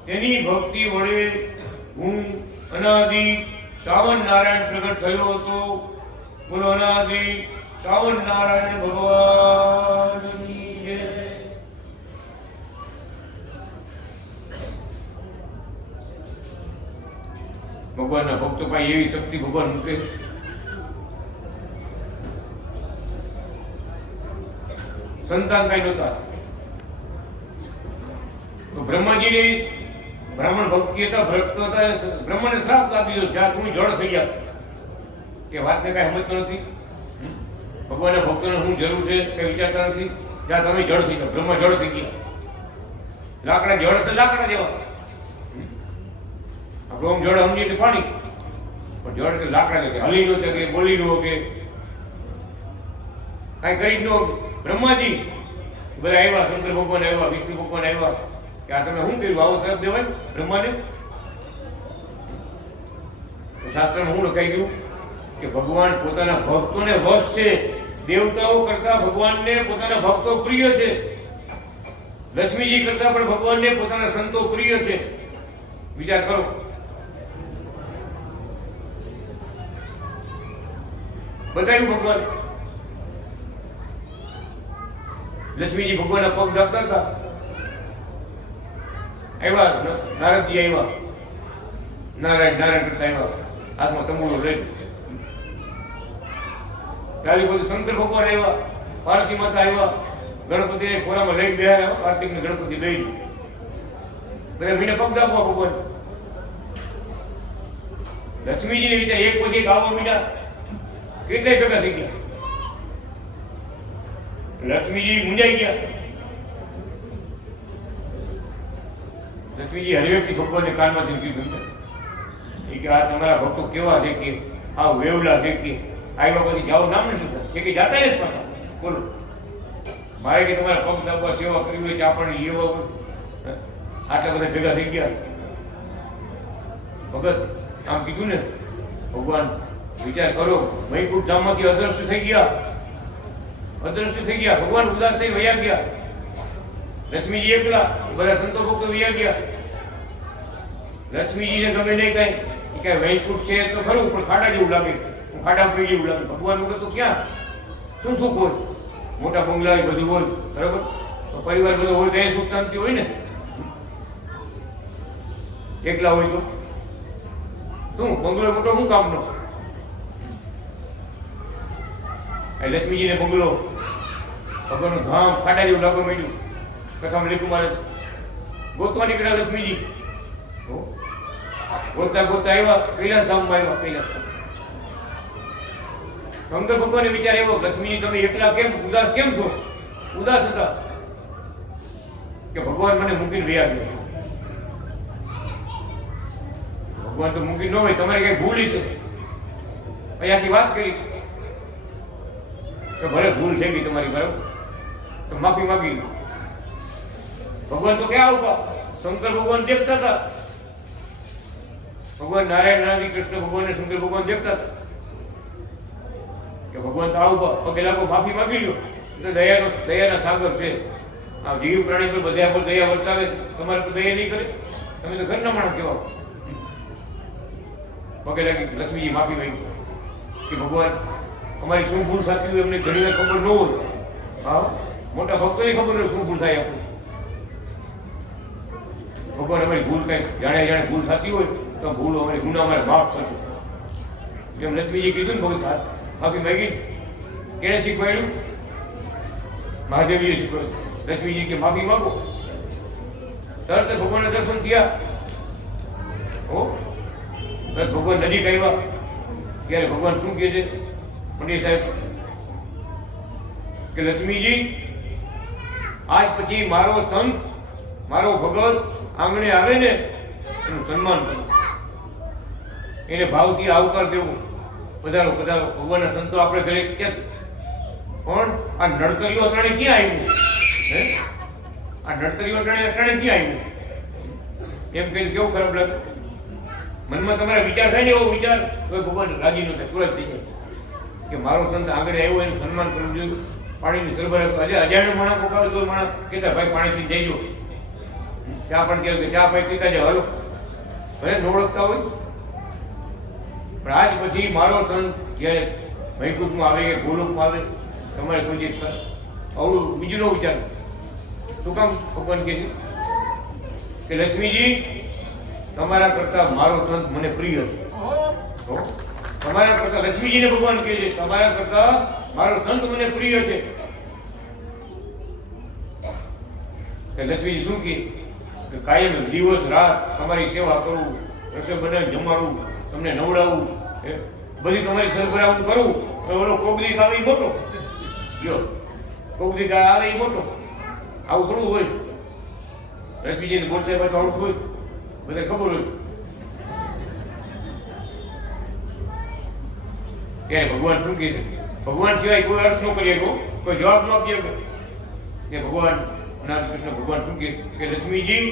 તેની ભક્તિ વડે હું અનાદિ શ્રાવણ નારાયણ પ્રગટ થયો હતો. બોલો અનાદિ શ્રાવણ નારાયણ ભગવાનની જય. ભગવાનના ભક્તો પાસે એવી શક્તિ ભગવાન મૂકે. સંતાન કઈ નહોતા તો બ્રહ્માજીને બ્રાહ્મણ ભક્તિ હતા, ભક્ત હતા, બ્રહ્મને શ્રાપ આપી દીધો, જ્યાં તું જળ થઈ ગયા. એ વાતને કઈ સમજતો નથી. ભગવાનના ભક્તોને શું જરૂર છે કઈ વિચારતા નથી. જ્યાં તમે જળ થઈ ગયા, બ્રહ્મ જળ થઈ ગયા. લાકડા જળ તો લાકડા જેવા. આપણે જળ સમજીએ તો પાણી, પણ જળ તો લાકડા છે, હલી નો કે બોલી નો કે કઈ કરી જ નો. બ્રહ્માજી બધા આવ્યા, શંકર ભગવાન આવ્યા, વિષ્ણુ ભગવાન આવ્યા કે આ તમે શું કર્યું, આવો શ્રાપ દેવાય બ્રહ્માને. શાસ્ત્રમાં શું લખાઈ ગયું કે ભગવાન પોતાના ભક્તોને વશ છે. દેવતાઓ કરતા ભગવાનને પોતાના ભક્તો પ્રિય છે. લક્ષ્મીજી કરતા પણ ભગવાનને પોતાના સંતો પ્રિય છે. વિચાર કરો. બતાવ્યું ભગવાન. લક્ષ્મીજી ભગવાનના પગ દાબતા હતા. આવ્યા નારદજી આવ્યા, નારાયણ નારાયણ કરતા આવ્યા, હાથમાં તંબુરો લઈ. ગાલી બધું શંકર ભગવાન આવ્યા, પાર્વતી માતા આવ્યા, ગણપતિ ખોરામાં લઈ બેહાર, કાર્તિક ને ગણપતિ લઈ બધા મીને પગ દાબવા ભગવાન. લક્ષ્મીજી વિચાર એક પછી એક આવવા મીડા કેટલાય ભેગા થઈ ગયા. લક્ષ્મીજી મુંજાઈ ગયા. લક્ષ્મીજી હરિભક્તિ ભગવાનને કાનમાંથી કીધું કે આ તમારા ભક્તો કેવા છે, કે આ વેવલા છે, કે આવ્યા પછી જાઓ નામ નથી કે જાતા જ પાછા. બોલો મારે કે તમારા પગ દાબવા સેવા કરવી હોય, ચા પાણી લેવા હોય, આટલા બધા ભેગા થઈ ગયા. ભગત આમ કીધું ને ભગવાન, વિચાર કરો, વૈકુંઠ ધામમાંથી અદ્રશ્ય થઈ ગયા, અદ્રશ્ય થઈ ગયા. ભગવાન ઉદાસ થઈ વયા ગયા. લક્ષ્મીજી એકલા, બધા સંતો ભક્તો વયા ગયા. લક્ષ્મીજીને ગમે નહીં કઈ વૈકુંઠ છે તો ખરું, પણ ખાડા જેવું લાગે, ખાડા પડી જેવું લાગે. ભગવાન વગર તો ક્યાં શું સુખ હોય. મોટા બંગલા બધું હોય, બરાબર, પરિવાર બધો હોય તો એ સુખ શાંતિ હોય ને. એકલા હોય તો શું બંગલો મોટો શું કામનો. લક્ષ્મીજીને બંગલો, ભગવાનનું ધામ ખાડા જેવું લાગવા માંડ્યું. કથામાં લીધું મારે ગોતવા નીકળ્યા લક્ષ્મીજી. ગોતતા ગોતતા આવ્યા કૈલાસ ધામમાં આવ્યા. કૈલાસ શંકર ભગવાનને વિચાર આવ્યો, લક્ષ્મીજી તમે એકલા કેમ, ઉદાસ કેમ છો? ઉદાસ હતા કે ભગવાન મને મૂકીને વયા ગયા. ભગવાન તો મૂકી ન હોય, તમારે કઈ ભૂલ છે. અહીંયાથી વાત કરી કે ભલે ભૂલ થઈ ગઈ તમારી, બરાબર, તો માફી માંગી. ભગવાન તો ક્યાં ઉભા? શંકર ભગવાન દેખતા હતા. ભગવાન નારાયણ નારાયણ કૃષ્ણ ભગવાન ને શંકર ભગવાન દેખતા હતા કે ભગવાન તો આવું પગે લાગો, માફી માંગી લો. દયાના સાગર છે. આ જીવ પ્રાણી પર બધા પર દયા વરસાવે, તમારે પર દયા નહીં કરે? તમે તો ઘરના માણસ કેવા પગે લાગી લક્ષ્મીજી માફી માંગી કે ભગવાન અમારી શું ભૂલ થતી હોય એમને ઘણી વાર ખબર ન હોય. હા, મોટા ભક્તોને ખબર હોય શું ભૂલ થાય આપણે. ભગવાન અમારી ભૂલ કઈ જાણે જાણે ભૂલ થતી હોય તો ભૂલ અમારી ગુના અમારે માફ કરજો. જેમ લક્ષ્મીજી કીધું ને ભગત માફી માંગી. કેને શીખવાડ્યું? મહાદેવીએ શીખવાડ્યું. લક્ષ્મીજી કે માફી માંગો, તરત ભગવાનના દર્શન થયા. હો, તરત ભગવાન નજીક આવ્યા. ત્યારે ભગવાન શું કહે છે પંડિત સાહેબ કે લક્ષ્મીજી આજ પછી મારો સંત મારો ભગત આંગણે આવે ને એનું સન્માન કરવું, એને ભાવથી આવકાર દેવો. પધારો પધારો. ભગવાનના સંતો આપણે ઘરે ક્યાં પણ આ નડતરીઓ અટાણે ક્યાં આવ્યું? હે, આ નડતરીઓ અટાણે ક્યાં આવ્યું? એમ કહી કેવું ખરાબ લાગે? મનમાં તમારા વિચાર થાય ને એવો વિચાર તો ભગવાન રાજી નો થાય, સુરત થઈ જાય કે મારો સંત આગળ આવ્યો એનું સન્માન કરવું જોઈએ. પાણીની સરબરાહ આજે અજાણ્યો માણસ પોકાવે તો માણસ કહેતા ભાઈ પાણી પી જઈજો. ચા પણ કહે કે ચા ભાઈ પીતા જાઓ હાલો, ભલે ન ઓળખતા હોય. પણ આજ પછી મારો સંત જ્યારે વૈકુંઠમાં આવે કે ગોલોકમાં આવે તમારે કોઈ જે અવળું બીજું ન વિચાર. શું કામ ભગવાન કહે છે કે લક્ષ્મીજી તમારા કરતા મારો સંત મને પ્રિય છે. તમારા કરતા લક્ષ્મીજીને ભગવાન કહે છે તમારા કરતા મારો સંત મને પ્રિય છે. લક્ષ્મીજી શું કહે કાયમ દિવસ રાત તમારી સેવા કરું, રસોઈ બનાવી જમાડું, તમને નવડાવું, બધી તમારી સરભરા હું કરું. ઓલો કોગદી આવે એ મોટો, જો કોગદી આવે એ મોટો, આવું થોડું હોય. લક્ષ્મીજીને બોલતા પાછું આવડતું હોય, બધા ખબર હોય. ત્યારે ભગવાન શું કહે છે? ભગવાન સિવાય કોઈ અર્થ ન કરીએ, કોઈ જવાબ ન આપીએ કે ભગવાન અનાથ કૃષ્ણ ભગવાન શું કહે કે લક્ષ્મીજી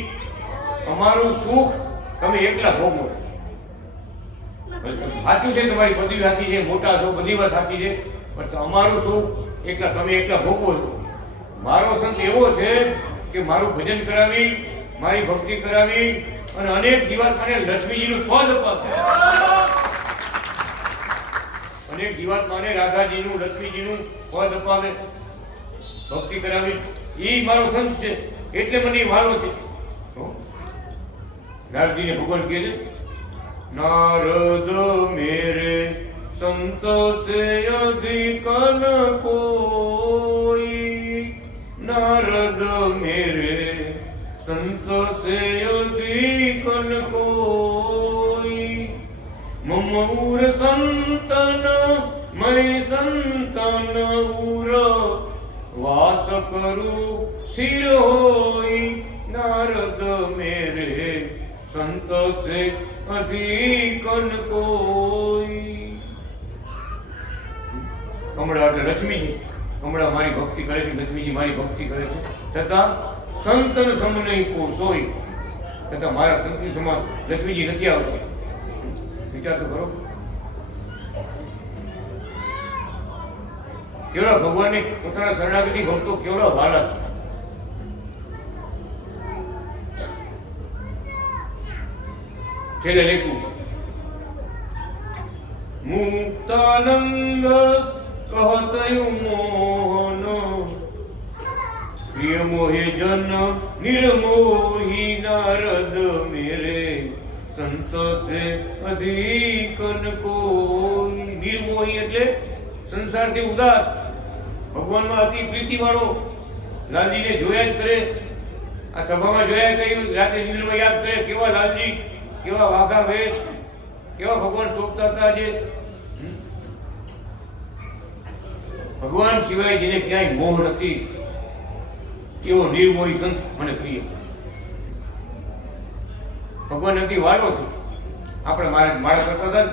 અમારું સુખ તમે એકલા ભોગવો. સાચું છે તમારી બધી સાચી છે, મોટા છો, બધી વાત સાચી છે, પણ અમારું સુખ એકલા તમે એકલા ભોગવો છો. મારો સંત એવો છે કે મારું ભજન કરાવી, મારી ભક્તિ કરાવી અને અનેક જીવાત્માને લક્ષ્મીજીનું પદ અપાવે. અનેક જીવાત્માને રાધાજીનું લક્ષ્મીજીનું પદ અપાવે, ભક્તિ કરાવી. એ મારો સંત છે એટલે મને વાલો છે. નારદજીને ભગવાન કહે છે નારદ મેરે સંત સે અધિક ન કોઈ, નારદ મેરે સંત સે અધિક ન કોઈ, મમ ઉર સંતન મય સંતન ઉર વાસ કરું શિર હોય, નારદ મેરે સંત સે અધિક ન કોઈ. કમળા એટલે લક્ષ્મીજી, કમળા મારી ભક્તિ કરે છે, લક્ષ્મીજી મારી ભક્તિ કરે છે, છતાં સંતન સમ નહીં કો સોય, છતાં મારા સંતની સમાન લક્ષ્મીજી નથી આવતી. વિચાર તો કરો. કેવડા ભગવાનની પોતાના શરણાગતિ ભક્તો કેવડા વાલા છે. છેલ્લે લેખું મુક્તાનંદ કહતયું મોહન, પ્રિય મોહે જન નિર્મોહી, નારદ મેરે સંત સે અધિક ન કોઈ. નિર્મોહી એટલે સંસારથી ઉદાસ, ભગવાનમાં અતિ પ્રીતિ વાળો. લાલજીને જોયા જ કરે, આ સભામાં જોયા કર્યું, રાતે નિંદ્રમાં યાદ કરે કેવા લાલજી, કેવા વાઘા વેશ, કેવા ભગવાન શોભતા હતા. જે ભગવાન સિવાય જેને ક્યાંય મોહ નથી એવો નિર્મોહી સંત મને પ્રિય. ભગવાન નથી વાળો છે. આપણે માળા કરતા હતા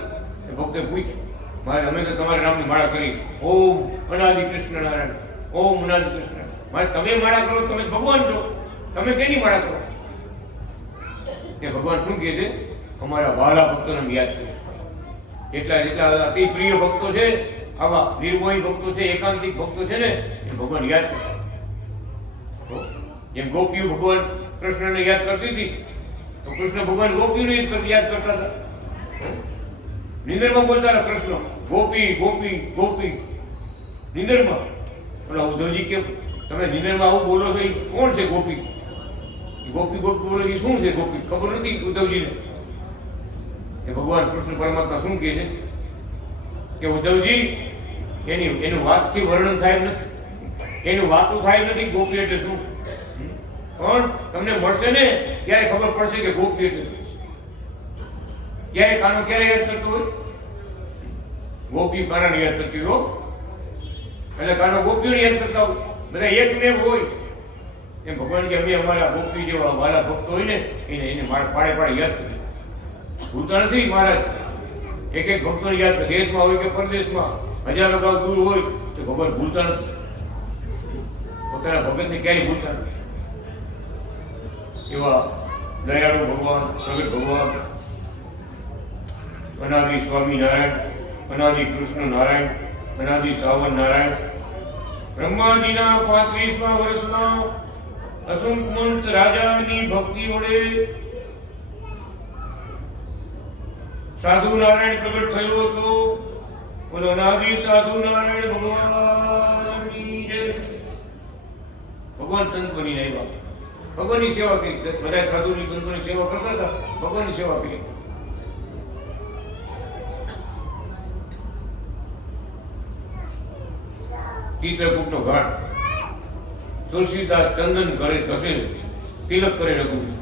ને ભક્તે પૂછ્યું મારે હંમેશા તમારા નામની માળા કરી, ઓમ અનાદિ કૃષ્ણ નારાયણ, ઓમ અનાદિ કૃષ્ણ. મારે તમે માળા કરો, તમે ભગવાન છો, તમે કેની માળા કરો? કે ભગવાન શું કહે છે? અમારા વાલા ભક્તોને યાદ કરે. જેટલા અતિ પ્રિય ભક્તો છે, આવા નિર્મોહી ભક્તો છે, એકાંતિક ભક્તો છે ને, એ ભગવાન યાદ કરે. જેમ ગોપીઓ ભગવાન કૃષ્ણને યાદ કરતી હતી તો કૃષ્ણ ભગવાન ગોપીઓને યાદ કરતા હતા. નિંદરમાં બોલતા હતા કૃષ્ણ, ગોપી ગોપી ગોપી નિંદરમાં. પણ ઉદ્ધવજી કે તમે નિંદરમાં આવું બોલો છો, એ કોણ છે ગોપી? ગોપી ગોપી બોલો એ શું છે ગોપી? ખબર નથી ઉદ્ધવજીને. એ ભગવાન કૃષ્ણ પરમાત્મા શું કહે છે કે ઉદ્ધવજી એનું વાતથી વર્ણન થાય નથી, એનું વાતું થાય નથી ગોપી એટલે શું. પણ તમને મળશે ને ત્યારે ખબર પડશે કે ગોપી એટલે શું. ક્યારે કાનો ક્યારે યાદ કરતો હોય? ગોપી કાનાને યાદ કરતી હોય, એટલે કાનો ગોપીઓને યાદ કરતા હોય. બધા એક ને હોય એમ ભગવાન કે અમે અમારા ગોપી જેવા મારા ભક્તો હોય ને એને પાડે પાડે યાદ કરીએ. ભૂલતા નથી મહારાજ. એક એક ભક્તોને યાદ, દેશમાં હોય કે પરદેશમાં, હજારો ગાંવ દૂર હોય તો ભગવાન ભૂલતા નથી. પોતાના ભગતને ક્યાંય ભૂલતા નથી. એવા દયાળુ ભગવાન, પ્રગટ ભગવાન, અનાદિ સ્વામિનારાયણ, અનાદિ કૃષ્ણ નારાયણ, અનાદિ સાવન નારાયણ, બ્રહ્માજીના 35મા વર્ષમાં અસુંકમંત રાજાની ભક્તિ વડે સાધુ નારાયણ પ્રગટ થયો હતો. બોલો અનાદિ સાધુ નારાયણ ભગવાનની જય. ભગવાન સંત બનીને આવ્યા, ભગવાનની સેવા કરી. બધા સાધુની સંતોની સેવા કરતા હતા, ભગવાનની સેવા કરી. ચિત્રકૂટનો ઘાટ, તુલસીદાસ ચંદન કરે ઘસે, તિલક કરે રઘુવીર.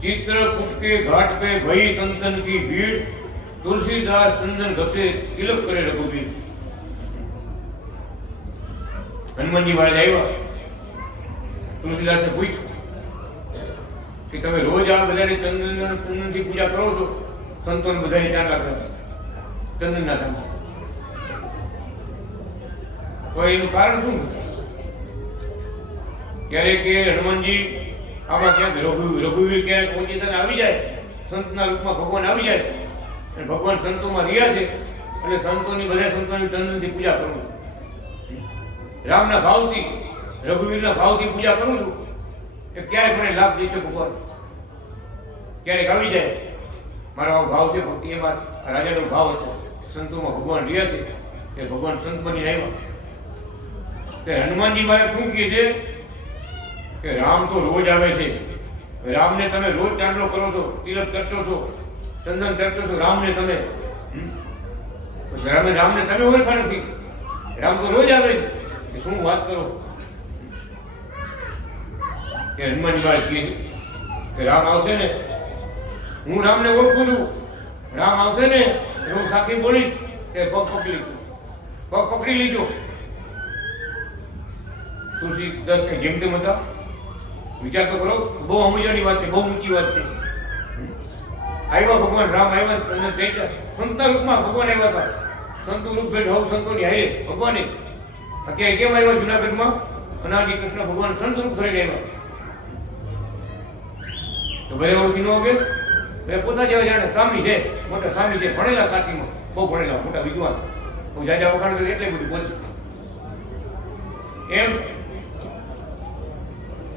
चित्रकूट के घाट पे भई संतन की भीड़, तुलसीदास चंदन घसे, तिलक करे रघुवीर. હનુમાનજી મહારાજ આવ્યા, તુલસીદાસને પૂછ્યું કે તમે રોજ આ બધાને ચંદનથી પૂજા કરો છો, સંતોને બધાની ચાંદા કરો ચંદનના ચાંદા, તો એનું કારણ શું? ક્યારેક કે હનુમાનજી આમાં ક્યાંક રઘુવીર ક્યાંક ઓચિંતાને આવી જાય, સંતના રૂપમાં ભગવાન આવી જાય અને ભગવાન સંતોમાં રહ્યા છે અને સંતોની બધા સંતોની ચંદનથી પૂજા કરું છું. રામના ભાવથી, રઘુવીરના ભાવથી પૂજા કરું છું કે ક્યારેક મને લાભ દેશે ભગવાન. ક્યારેક આવી જાય મારો ભાવ છે ભક્તિ, એમાં રાજાનો ભાવ હતો, સંતોમાં ભગવાન રહ્યા છે કે ભગવાન સંત બનીને આવ્યા. તે હનુમાનજી મહારાજ શું કહે છે કે રામ તો રોજ આવે છે, રામને તમે રોજ ચાંદલો કરો છો, તિલક કરશો છો, ચંદન કરશો છો, રામને તમે ઓળખા નથી. રામ તો રોજ આવે છે, શું વાત કરો? કે હનુમાનજી મહારાજ કહે છે કે રામ આવશે ને, હું રામને ઓળખું છું, રામ આવશે ને હું સાખી બોલીશ કે પગ પકડી લીધો. તુલસી દસ કે જેમ તેમ હતા. વિચાર તો કરો, બહુ અમૂલ્યની વાત છે, બહુ ઊંચી વાત છે. આવ્યા ભગવાન રામ આવ્યા, સંતના રૂપમાં ભગવાન આવ્યા હતા. સંતો રૂપ ભેટ હોવ સંતોની હારે ભગવાને અત્યારે કેમ આવ્યા જુનાગઢમાં? અનાદિ કૃષ્ણ ભગવાન સંત રૂપ થઈને આવ્યા. તો ભલે ઓળખી ન હોય, પોતા જેવા જાણે સ્વામી છે, મોટા સ્વામી છે, ભણેલા કાશીમાં, બહુ ભણેલા, મોટા વિદ્વાન, બહુ જાજા વખાણ કરે એટલે બધું બોલે. એમ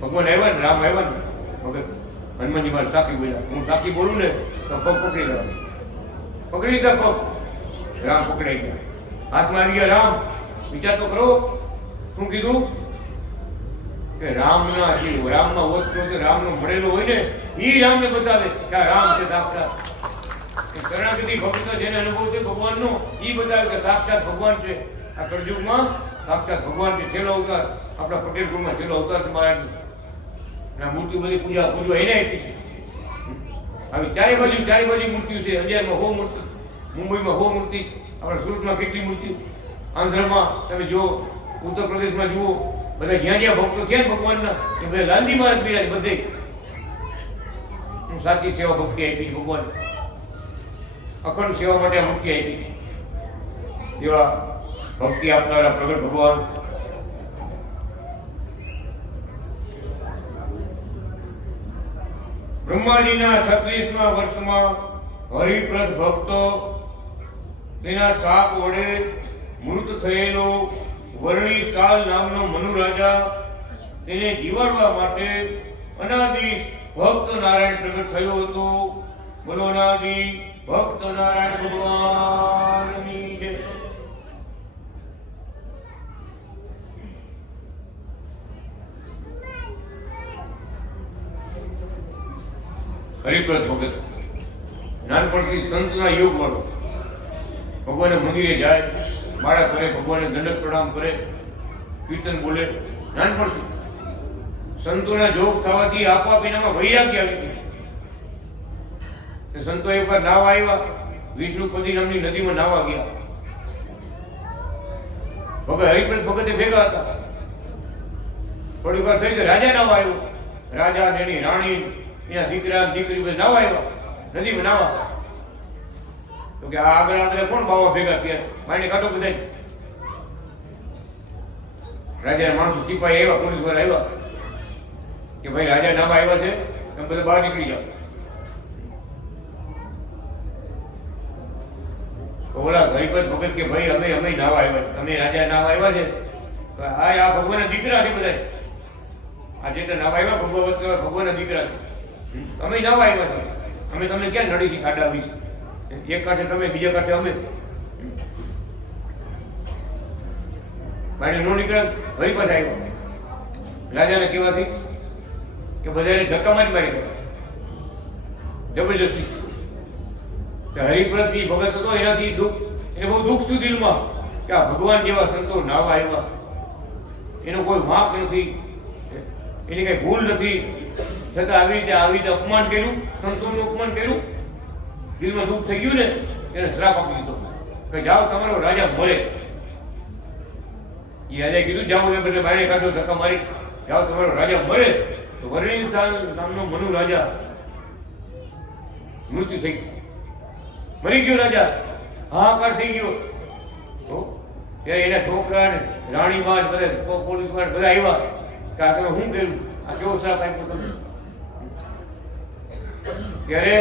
ભગવાન આવ્યા ને, રામ આવ્યા ને, ભગત હનુમાનજી મારે સાખી બોલ્યા. હું સાખી બોલું ને તો પગ પકડી લેવા, પકડી લીધા પગ, રામ પકડાઈ ગયા, હાથમાં આવી ગયા રામ. વિચાર તો કરો, શું કીધું કે રામના જીવ, રામનો ઓછો કે રામનો મળેલો હોય ને એ રામને બતાવે કે આ રામ છે સાક્ષાત. શરણાગતિ ભક્ત જેને અનુભવ છે ભગવાનનો, એ બતાવે કે સાક્ષાત ભગવાન છે. આ કળયુગમાં સાક્ષાત ભગવાન છે. છેલ્લો અવતાર આપણા પટેલ ગુરુમાં છેલ્લો અવતાર છે મહારાજ. મૂર્તિ બધી પૂજા એને આપી છે. આવી ચારે બાજુ મૂર્તિઓ છે. અંજારમાં 100 મૂર્તિ, મુંબઈમાં 100 મૂર્તિ, આપણા સુરતમાં કેટલી મૂર્તિ, આંધ્રમાં તમે જુઓ, ઉત્તર પ્રદેશમાં જુઓ, બધા જ્યાં જ્યાં ભક્તો થયા ને ભગવાનના એ બધા લાલજી મહારાજ બિરાજ બધે. હું સાચી સેવા ભક્તિ આપી છે ભગવાન, અખંડ સેવા માટે આ ભક્તિ આપી. એવા ભક્તિ આપનારા પ્રગટ ભગવાન બ્રહ્માજીના 36મા વર્ષમાં હરિપ્રદ ભક્તો તેના શાપ વડે મૃત થયેલો વર્ણી કાલ નામનો મનુ રાજા તેને જીવાડવા માટે અનાદિ ભક્ત નારાયણ પ્રગટ થયો હતો. બોલો અનાદિ ભક્ત નારાયણ ભગવાનની જય. હરિપ્રદ ભગત નાનપણથી સંતના યોગ વાળો, ભગવાનને મંદિરે જાય, માળા કરે, ભગવાનને દંડક પ્રણામ કરે, કીર્તન બોલે. નાનપણથી સંતોના જોગ થવાથી આપોઆપ એનામાં વૈરાગ્ય આવી ગઈ. સંતો એકવાર નાવા આવ્યા, વિષ્ણુપતિ નામની નદીમાં નાવા ગયા. ભગત હરિપ્રદ ભગતે ભેગા હતા. થોડી વાર થઈ તો રાજા નાવા આવ્યો. રાજા ને એની રાણી, એના દીકરા દીકરી બધા નાવા આવ્યા નદીમાં નાવા. તો કે આ આગળ કોણ બાવા ભેગા થયા, માઈને કાઢો બધા. રાજા માણસો સિપાહી આવ્યા, પોલીસ વાળા આવ્યા કે ભાઈ રાજા નાવા આવ્યા છે, તમે બધા બહાર નીકળી જાઓ. ઓલા હરિપદ ભગત કે ભાઈ અમે નાવા આવ્યા, તમે રાજા નાવા આવ્યા છે, આ ભગવાનના દીકરા છે બધા. આ જેટલા નાવા આવ્યા ભગવાનના દીકરા છે, અમે નાવા આવ્યા છે, અમે તમને ક્યાં નડી છે ખાડા આવી છે, એક કાંઠે તમે બીજા કાંઠે અમે. મારી નો નીકળે હરિપદ આવ્યો. રાજાને કહેવાથી કે બધાને ધક્કા મારી જબરજસ્તી. હરિપ્રદ ની ભગત હતો, એનાથી દુઃખ, એને બહુ દુઃખ થયું દિલમાં કે આ ભગવાન જેવા સંતો નાવા આવ્યા, એનો કોઈ વાંક નથી, એની કઈ ભૂલ નથી, છતાં આવી રીતે અપમાન કર્યું, સંતોનું અપમાન કર્યું. દિલમાં દુઃખ થઈ ગયું ને, એને શ્રાપ આપી દીધો કે જાઓ તમારો રાજા મળે. એ રાજાએ કીધું જાઓ ને બદલે બાયણે કાઢો ધક્કા મારી, જાઓ તમારો રાજા મળે. તો વર્ણિસાલ નામનો મનુ રાજા મૃત્યુ થઈ ગયું, મરી ગયો રાજા, હાહાકાર થઈ ગયો. ત્યારે એના છોકરા ને રાણીમાં બધા પોલીસ વાળા બધા આવ્યા કે આ તમે શું કર્યું, આ કેવો શ્રાપ આપ્યો તમે. ત્યારે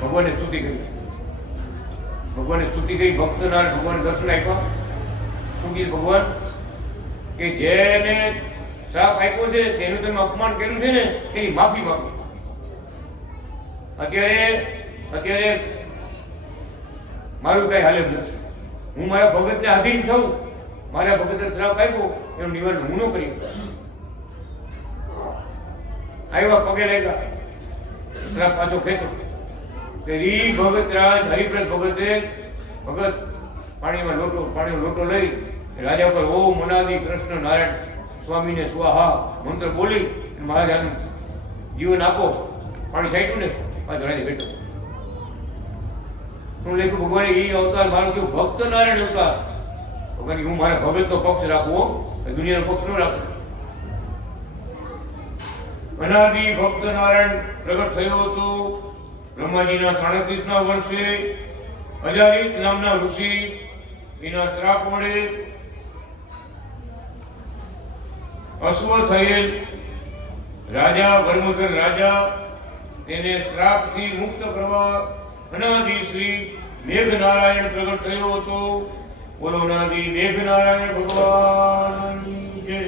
ભગવાનને સ્તુતિ કરી, ભક્તના ભગવાન દર્શન આપ્યા. શું કીધું ભગવાન કે જેને શ્રાપ આપ્યો છે, તેનું તમે અપમાન કર્યું છે ને, એની માફી માંગો. અત્યારે મારું કઈ હાલત નથી, હું મારા ભગતને આધીન છું, મારા ભગતને શ્રાપ આપ્યો એનું નિવારણ હું ન કરી. આવ્યા પગે લાગ્યા, શ્રાપ પાછો ખેંચો. ભગત રાજ હરિપ્રદ ભગતે પાણીનો લોટો લઈ રાજા પર ઓમ અનાદિ કૃષ્ણ નારાયણ સ્વામીને સ્વાહા મંત્ર બોલી મહારાજાનું જીવન આપો. પાણી છાંટ્યું ને પાછો રાજા બેઠો. હું લખ્યું ભગવાન એ અવતાર મારો છું ભક્ત નારાયણ અવતાર. ભગવાન હું મારા ભગતનો પક્ષ રાખવો, દુનિયાનો પક્ષ ન રાખવો. અનાદિ ભક્ત નારાયણ પ્રગટ થયો હતો. બ્રહ્માજીના 37મા વર્ષે અજારિત નામના ઋષિ એના શ્રાપ વડે અશ્વ થયેલ રાજા વર્મકર રાજા તેને શ્રાપથી મુક્ત કરવા અનાદિ શ્રી મેઘનારાયણ પ્રગટ થયો હતો. બોલો અનાદિ મેઘનારાયણ ભગવાનની જય.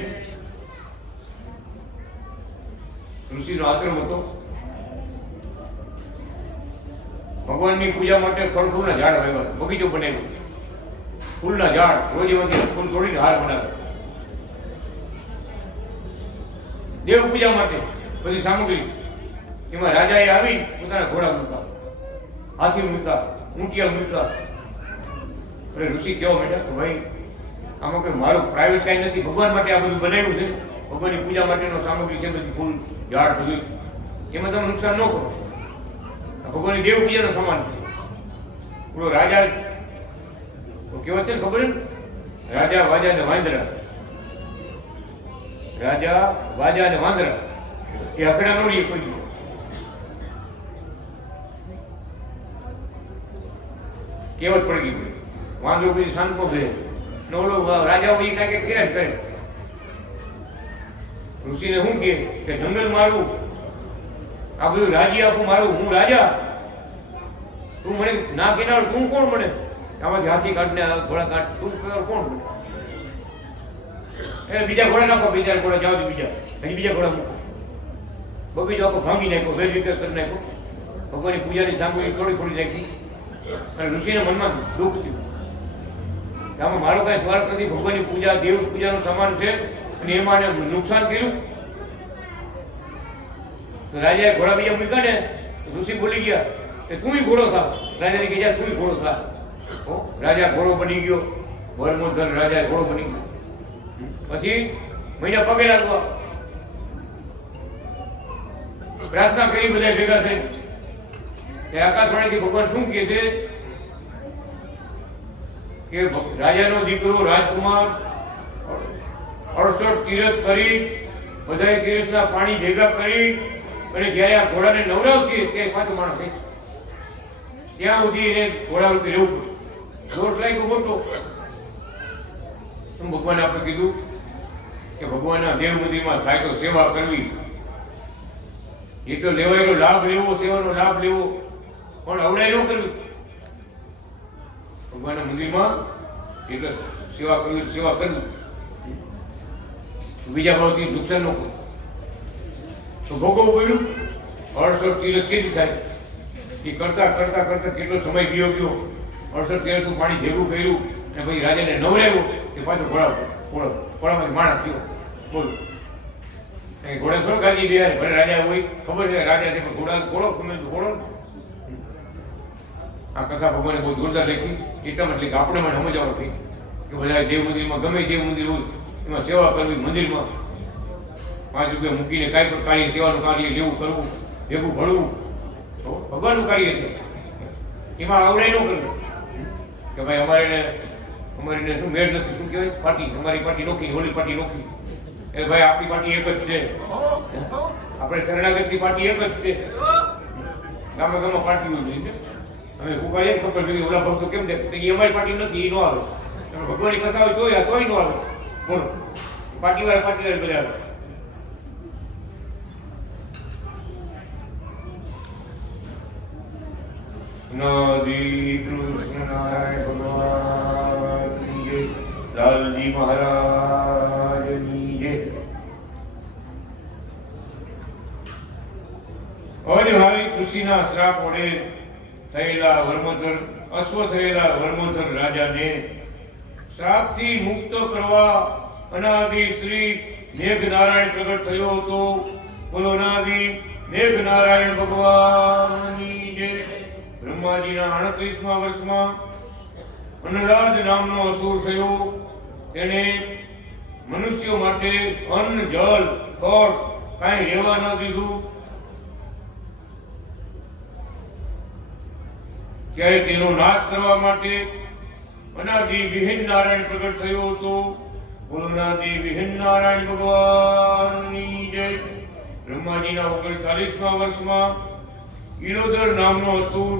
ઋષિનો આશ્રમ હતો. ભગવાનની પૂજા માટે ફળ ફૂલના ઝાડ વાવ્યા, બગીચો બનાવ્યો, ફૂલના ઝાડ, રોજ એમાંથી ફૂલ તોડીને હાર બનાવે. દેવ પૂજા માટે બધી સામગ્રી. એમાં રાજાએ આવી પોતાના ઘોડા મૂકા, હાથી મૂકા, ઊંટિયા મૂકા. અરે ઋષિ કેવો બેટા ભાઈ આમાં કોઈ મારું પ્રાઇવેટ કાંઈ નથી, ભગવાન માટે આ બધું બનાવ્યું છે, ભગવાનની પૂજા માટેનો સામગ્રી છે, બધી ફૂલ ઝાડ બધું, એમાં તમે નુકસાન ન કરો. ભગવાનની દેવ પૂજાનો સમાન છે. પેલો રાજા કેવો છે ખબર ને, રાજા વાજા ને વાંદરા, રાજા વાજા ને વાંદરા એ હકડા નો રહીએ કોઈ. કેવત પડી ગઈ, વાંદરો પછી શાંત ભરે ને ઓલો રાજા એ કાંઈ કર્યા જ કરે. ઋષિને શું કે જંગલ મારું, આ બધું રાજી આપું મારું, હું રાજા, તું મને ના કેનાર તું કોણ મને? આમાંથી હાથી કાઢને ઘોડા કાઢ તું કોણ મને? એટલે બીજા ઘોડા નાખો, બીજા ઘોડા જાઓ તો બીજા, હજી બીજા ઘોડા મૂકો. બગીચો આખો ભાંગી નાખ્યો, વેજીટેર કરી નાખ્યો, ભગવાનની પૂજાની સામગ્રી થોડી થોડી નાખી અને ઋષિના મનમાં દુઃખ થયું. આમાં મારો કાંઈ સ્વાર્થ નથી, ભગવાનની પૂજા દેવ પૂજાનો સામાન છે અને એમાં નુકસાન કર્યું. તો રાજાએ ઘોડા બીજા મૂક્યા ને, ઋષિ બોલી ગયા કે તું ઘોડો થા. રાજાને કહે તું ઘોડો થા. રાજા ઘોડો બની ગયો, વરમોધર રાજા ઘોડો બની ગયો. પછી મહિના પગે લાગવા પ્રાર્થના કરી, બધા ભેગા થઈ કે આકાશવાણીથી ભગવાન શું કહે છે કે રાજાનો દીકરો રાજકુમાર 68 તીરથ કરી, બધા તીરથના પાણી ભેગા કરી અને જ્યારે આ ઘોડાને નવરાવશે તે પાછો માણસ થઈ ત્યાં સુધી એને ઘોડા રૂપે રહેવું પડે. દોષ લાગ્યો મોટો. ભગવાને આપણે કીધું કે ભગવાનના દેવ મંદિરમાં થાય તો સેવા કરવી, એ તો લેવાયેલો લાભ લેવો, સેવાનો લાભ લેવો, પણ અવડાય ન કરવી. ભગવાનના મંદિરમાં એટલે સેવા કરવી, સેવા કરવી, બીજા ભાવથી નુકસાન ન કરવું. તો ભોગવવું પડ્યું. 68 તીરથ કેવી થાય એ કરતા કરતા કરતા કેટલો સમય ગયો 68 તીરથનું પાણી ભેગું કર્યું અને પછી રાજાને નવરાવ્યો કે પાછો ઘોડામાં માણસ થયો. બોલો, ઘોડા થોડો ગાજી બે ભલે રાજા હોય, ખબર છે રાજા છે, પણ ઘોડો ગમે તો ઘોડો. આ કથા ભગવાને બહુ જોરદાર લખી, એટલા માટે કે આપણે મને સમજાવવા થઈ કે બધા દેવ મંદિરમાં ગમે દેવ મંદિર હોય એમાં સેવા કરવી, મંદિરમાં 5 રૂપિયા મૂકીને કાંઈ પણ કાર્ય, સેવાનું કાર્ય લેવું કરવું, ભેગું ભળવું, તો ભગવાનનું કાર્ય છે. એમાં આવડાય ન કરવું કે ભાઈ અમારીને શું મેળ નથી, શું કહેવાય પાર્ટી, અમારી પાર્ટી નોખી, હોલી પાર્ટી નોખી. એટલે ભાઈ આપણી પાર્ટી એક જ છે, આપણે શરણાગતની પાર્ટી એક જ છે. ગામમાં ગામમાં પાર્ટી હોય છે. અમે કુકા એક ખબર જોઈએ ઓલા ભક્તો કેમ છે, અમારી પાર્ટી નથી, એ ન આવે. તમે ભગવાનની કથાઓ જોયા તોય ન આવે. બોલો, પાર્ટીવાળા બધા આવે. નદી કૃષ્ણ નારાયણ ભગવાન જય, લાલજી મહારાજની જય. અનિહારી ખુશીના શ્રાપ વડે થયેલા વર્મોધર રાજાને શ્રાપથી મુક્ત કરવા અનાદિ શ્રી મેઘનારાયણ પ્રગટ થયો હતો. બોલો અનાદિ મેઘનારાયણ ભગવાનની જય. બ્રહ્માજીના 38મા વર્ષમાં અનરાજ નામનો અસુર થયો. તેને મનુષ્યો માટે અન્ન, જલ, ફળ કાંઈ રહેવા ન દીધું. ત્યારે તેનો નાશ કરવા માટે અનાદિ વિહીન નારાયણ પ્રગટ થયો હતો. બોલો અનાદિ વિહીન નારાયણ ભગવાનની જય. બ્રહ્માજીના 39મા વર્ષમાં ઈલોદર નામનો અસુર,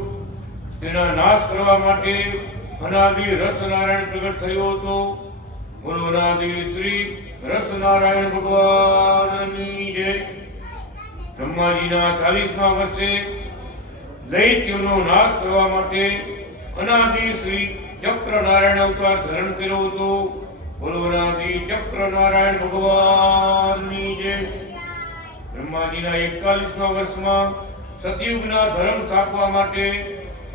તેના નાશ કરવા માટે અનાદિ રસ નારાયણ પ્રગટ થયો હતો. બોલો અનાદિ શ્રી રસ નારાયણ ભગવાનની જય. બ્રહ્માજીના 40મા વર્ષે દૈત્યોનો નાશ કરવા માટે અનાદિ શ્રી ચક્ર નારાયણ અવતાર ધારણ કર્યો હતો. બોલો અનાદિ ચક્ર નારાયણ ભગવાનની જય. બ્રહ્માજીના 41મા વર્ષમાં સતયુગના ધર્મ સ્થાપવા માટે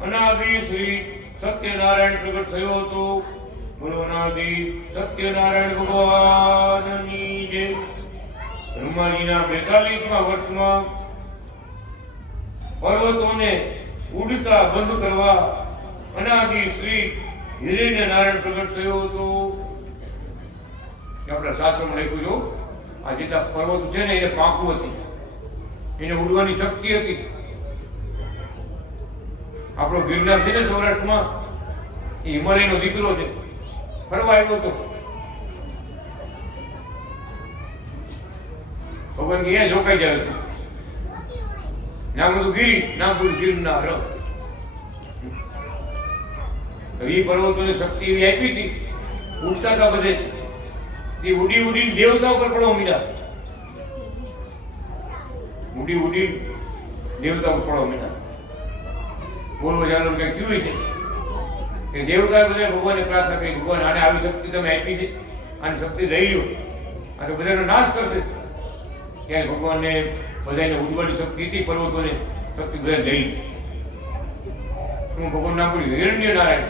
અનાદિ શ્રી સત્યનારાયણ પ્રગટ થયો હતો. બોલો અનાદિ સત્યનારાયણ ભગવાનની જય. બ્રહ્માજીના 42મા વર્ષમાં પર્વતોને ઉડતા બંધ કરવા અનાદિ શ્રી હિરણ્ય નારાયણ પ્રગટ થયો હતો. આપણા શાસ્ત્રોમાં લખ્યું જો આ જેટલા પર્વતો છે ને એને પાંખું હતી, એને ઉડવાની શક્તિ હતી. આપણો ગિરનાર છે ને સૌરાષ્ટ્રમાં, એ હિમાલયનો દીકરો છે, ફરવા આવ્યો હતો. ભગવાન કે અહીંયા જોકાઈ જાય છે. નામ બધું ગીરી, નામ બધું ગિરનાર. એ પર્વતોને શક્તિ એવી આપી હતી, ઉડતા હતા બધે. એ ઉડી ઉડીને દેવતા ઉપર પડવા મીડા, ઉડી ઉડી દેવતા ઉપર પડવા મીડા. બોલવો જાણો કઈ થયું છે કે દેવતા બધા ભગવાનને પ્રાર્થના કરી, ભગવાન આને આવી શક્તિ તમે આપી છે, આની શક્તિ લઈ લો. આ તો બધાનો નાશ કરશે. ત્યારે ભગવાનને બધાને ઉડવાની શક્તિ હતી, પર્વતોને શક્તિ બધા લઈ. હું ભગવાન નામ બોલ્યું હિરણ્ય નારાયણ.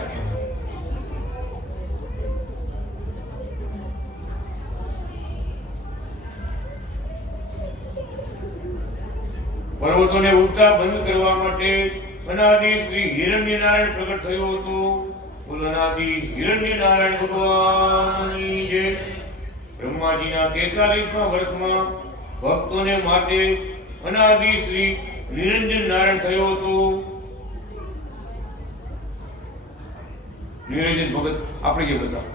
પર્વતોને ઉડતા બંધ કરવા માટે અનાદિ શ્રી હિરણ્ય નારાયણ પ્રગટ થયો હતો. અનાદિ હિરણ્ય નારાયણ ભગવાનની જય. બ્રહ્માજીના 43મા વર્ષમાં ભક્તોને માટે અનાદિ શ્રી નિરંજન નારાયણ થયો હતો. નિરંજન ભગત આપણે જે બધા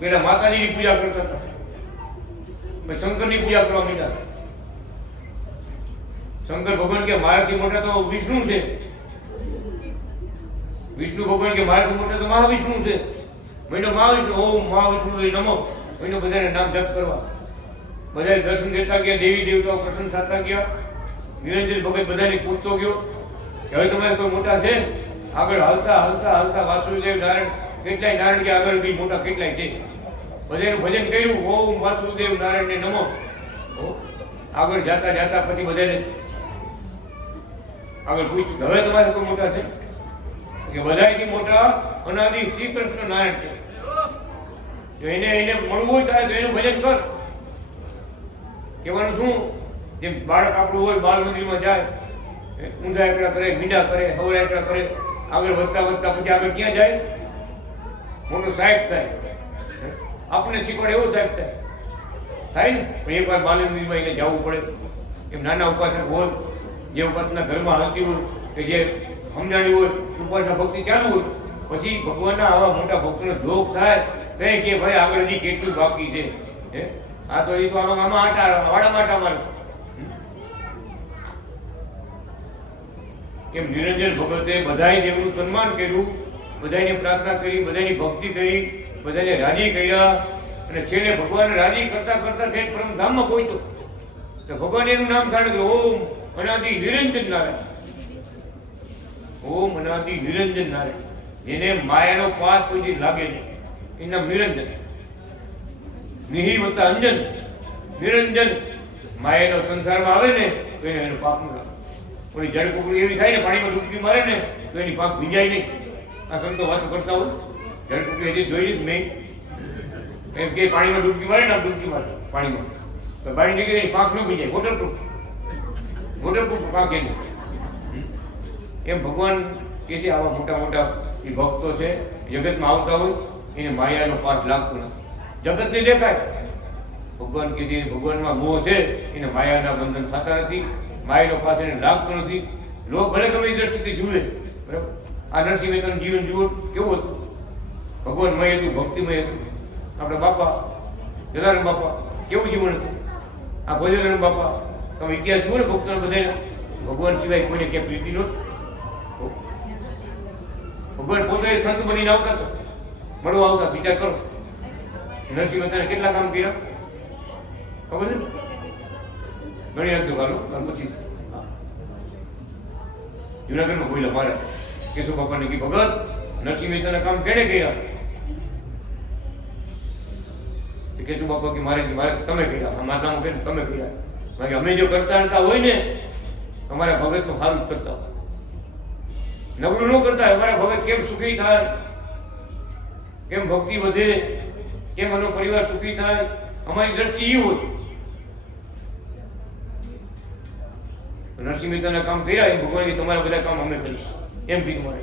પેલા માતાજીની પૂજા કરતા હતા, શંકરની પૂજા કરવા માંડ્યા. શંકર ભગવાન કે મારાથી મોટા તો વિષ્ણુ છે. વિષ્ણુ ભગવાન કે મારાથી મોટા તો મહાવિષ્ણુ છે. મહિનો મહાવિષ્ણુ, ઓમ મહાવિષ્ણુ નમો. મહિનો બધાને નામ જપ કરવા. બધા દર્શન દેતા ગયા, દેવી દેવતાઓ પ્રસન્ન થતા ગયા. નિરંજન ભગત બધાને પૂછતો ગયો કે હવે તમારે કોઈ મોટા છે? આગળ હાલતા હાલતા હાલતા વાસુદેવ નારાયણ, કેટલાય નારાયણ કે આગળ બી મોટા કેટલાય છે. બધાનું ભજન કર્યું, ઓમ વાસુદેવ નારાયણ ને નમો. આગળ જાતા જાતા પછી બધાને આગળ પૂછ્યું હવે તમારે કોઈ મોટા છે? કે બધાથી મોટા અનાદિ શ્રી કૃષ્ણ નારાયણ છે. જો એને મળવું થાય તો એનું ભજન કર. કહેવાનું શું? જેમ બાળક આપણું હોય, બાલ મંદિરમાં જાય, ઊંધા એકડા કરે, મીંડા કરે, હવરા એકડા કરે, આગળ વધતા વધતા પછી આગળ ક્યાં જાય? મોટો સાહેબ થાય. આપણે શીખવાડે એવો સાહેબ થાય ને. પણ એકવાર બાલ મંદિરમાં એને જવું પડે. એમ નાના ઉપાસક હોય, જે ઉપાસના ઘરમાં હાલતી હોય, કે જે સમજાણી હોય, ઉપાસના ભક્તિ ચાલુ હોય, પછી ભગવાનના આવા મોટા ભક્તોનો જોગ થાય કે ભાઈ આગળ હજી કેટલું બાકી છે. આ તો હજી તો આમાં વાડા માટા મારે. એમ નિરંજન ભગતે બધાએ દેવનું સન્માન કર્યું, બધાને પ્રાર્થના કરી, બધાની ભક્તિ કરી, બધાને રાજી કર્યા અને છેલ્લે ભગવાન રાજી કરતા કરતા તે પરમધામમાં પહોંચ્યો. તો ભગવાન એનું નામ જાણ્યું, ઓમ અનાદિ નિરંજન નારાયણ. ઓમ અનાદિ નિરંજન નારાયણ. જેને માયાનો પાસ કોઈ લાગે નહીં એનું નામ નિરંજન. નિહિ વત્તા અંજન. નિરંજન માયાનો સંસારમાં આવે ને તો એનું પાપ ન લાગે. કોઈ જળ કુકડી એવી થાય ને, પાણીમાં ડૂબકી મારે ને તો એની પાક ભીંજાય નહીં. આ સંતો વાતો કરતા હોય, જળ કુકડી હજી જોઈ જ નહીં. એમ કે પાણીમાં ડૂબકી મારે ને, ડૂબકી મારે પાણીમાં તો બાળી જગ્યાએ એની પાક ન ભીંજાય. વોટરપ્રૂફ પાક એની. એમ ભગવાન કે છે આવા મોટા મોટા એ ભક્તો છે જગતમાં આવતા હોય એને માયાનો પાસ લાગતો નથી. જગતને દેખાય. ભગવાન કે જે ભગવાનમાં મોહ છે એને માયાના બંધન થતા નથી, માયાનો પાસ એને લાગતો નથી. લોક ભલે ગમે એ દ્રષ્ટિથી જુએ, બરાબર. આ નરસિંહ મહેતાનું જીવન જુઓ કેવું હતું. ભગવાનમય હતું, ભક્તિમય હતું. આપણા બાપા જલારામ બાપા કેવું જીવન હતું. આ ભોજરામ બાપા તમે ઇતિહાસ જુઓ ને ભક્તોને બધાને, ભગવાન સિવાય કોઈને ક્યાં પ્રીતિ નહોતી. ભગવાન પોતે સંત બનીને આવતા હતા, મળવા આવતા. વિચાર કરો, નરસિંહ મહેતાને કેટલા કામ કર્યા ખબર છે? ગણી રાખજો કાલો. પછી જુનાગઢમાં બોલ્યા મારે કેશવ બાપાને કે ભગત નરસિંહ મહેતાના કામ કેને કર્યા? કેશવ બાપા કે મારે તમે કર્યા. માતામાં કે તમે કર્યા. બાકી અમે જો કરતા હતા હોય ને અમારા ભગતનું સારું કરતા હોય, નબળું ન કરતા. અમારા ભગત કેમ સુખી થાય, કેમ ભક્તિ વધે, કેમ એનો પરિવાર સુખી થાય, અમારી દ્રષ્ટિ એ હોય. નરસિંહ મહેતાના કામ કર્યા એમ ભગવાન તમારા બધા કામ અમે કરીશ એમ કીધું મારે.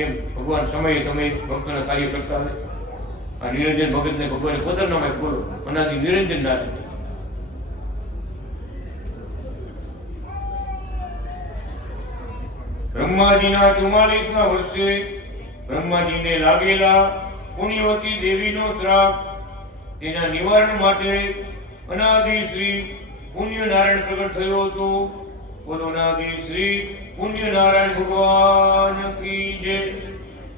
એમ ભગવાન સમયે સમયે ભક્તોના કાર્ય કરતા હોય. આ નિરંજન ભગતને ભગવાને પોતાના નામે બોલો અનાદિ નિરંજન નારાયણ. બ્રહ્માજીના 44મા વર્ષે બ્રહ્માજીને લાગેલા પુણ્યવતી દેવીનો શ્રાપ, તેના નિવારણ માટે અનાદિ શ્રી પુણ્ય નારાયણ પ્રગટ થયો હતો. બોલો અનાદિ શ્રી પુણ્ય નારાયણ ભગવાન કી જય.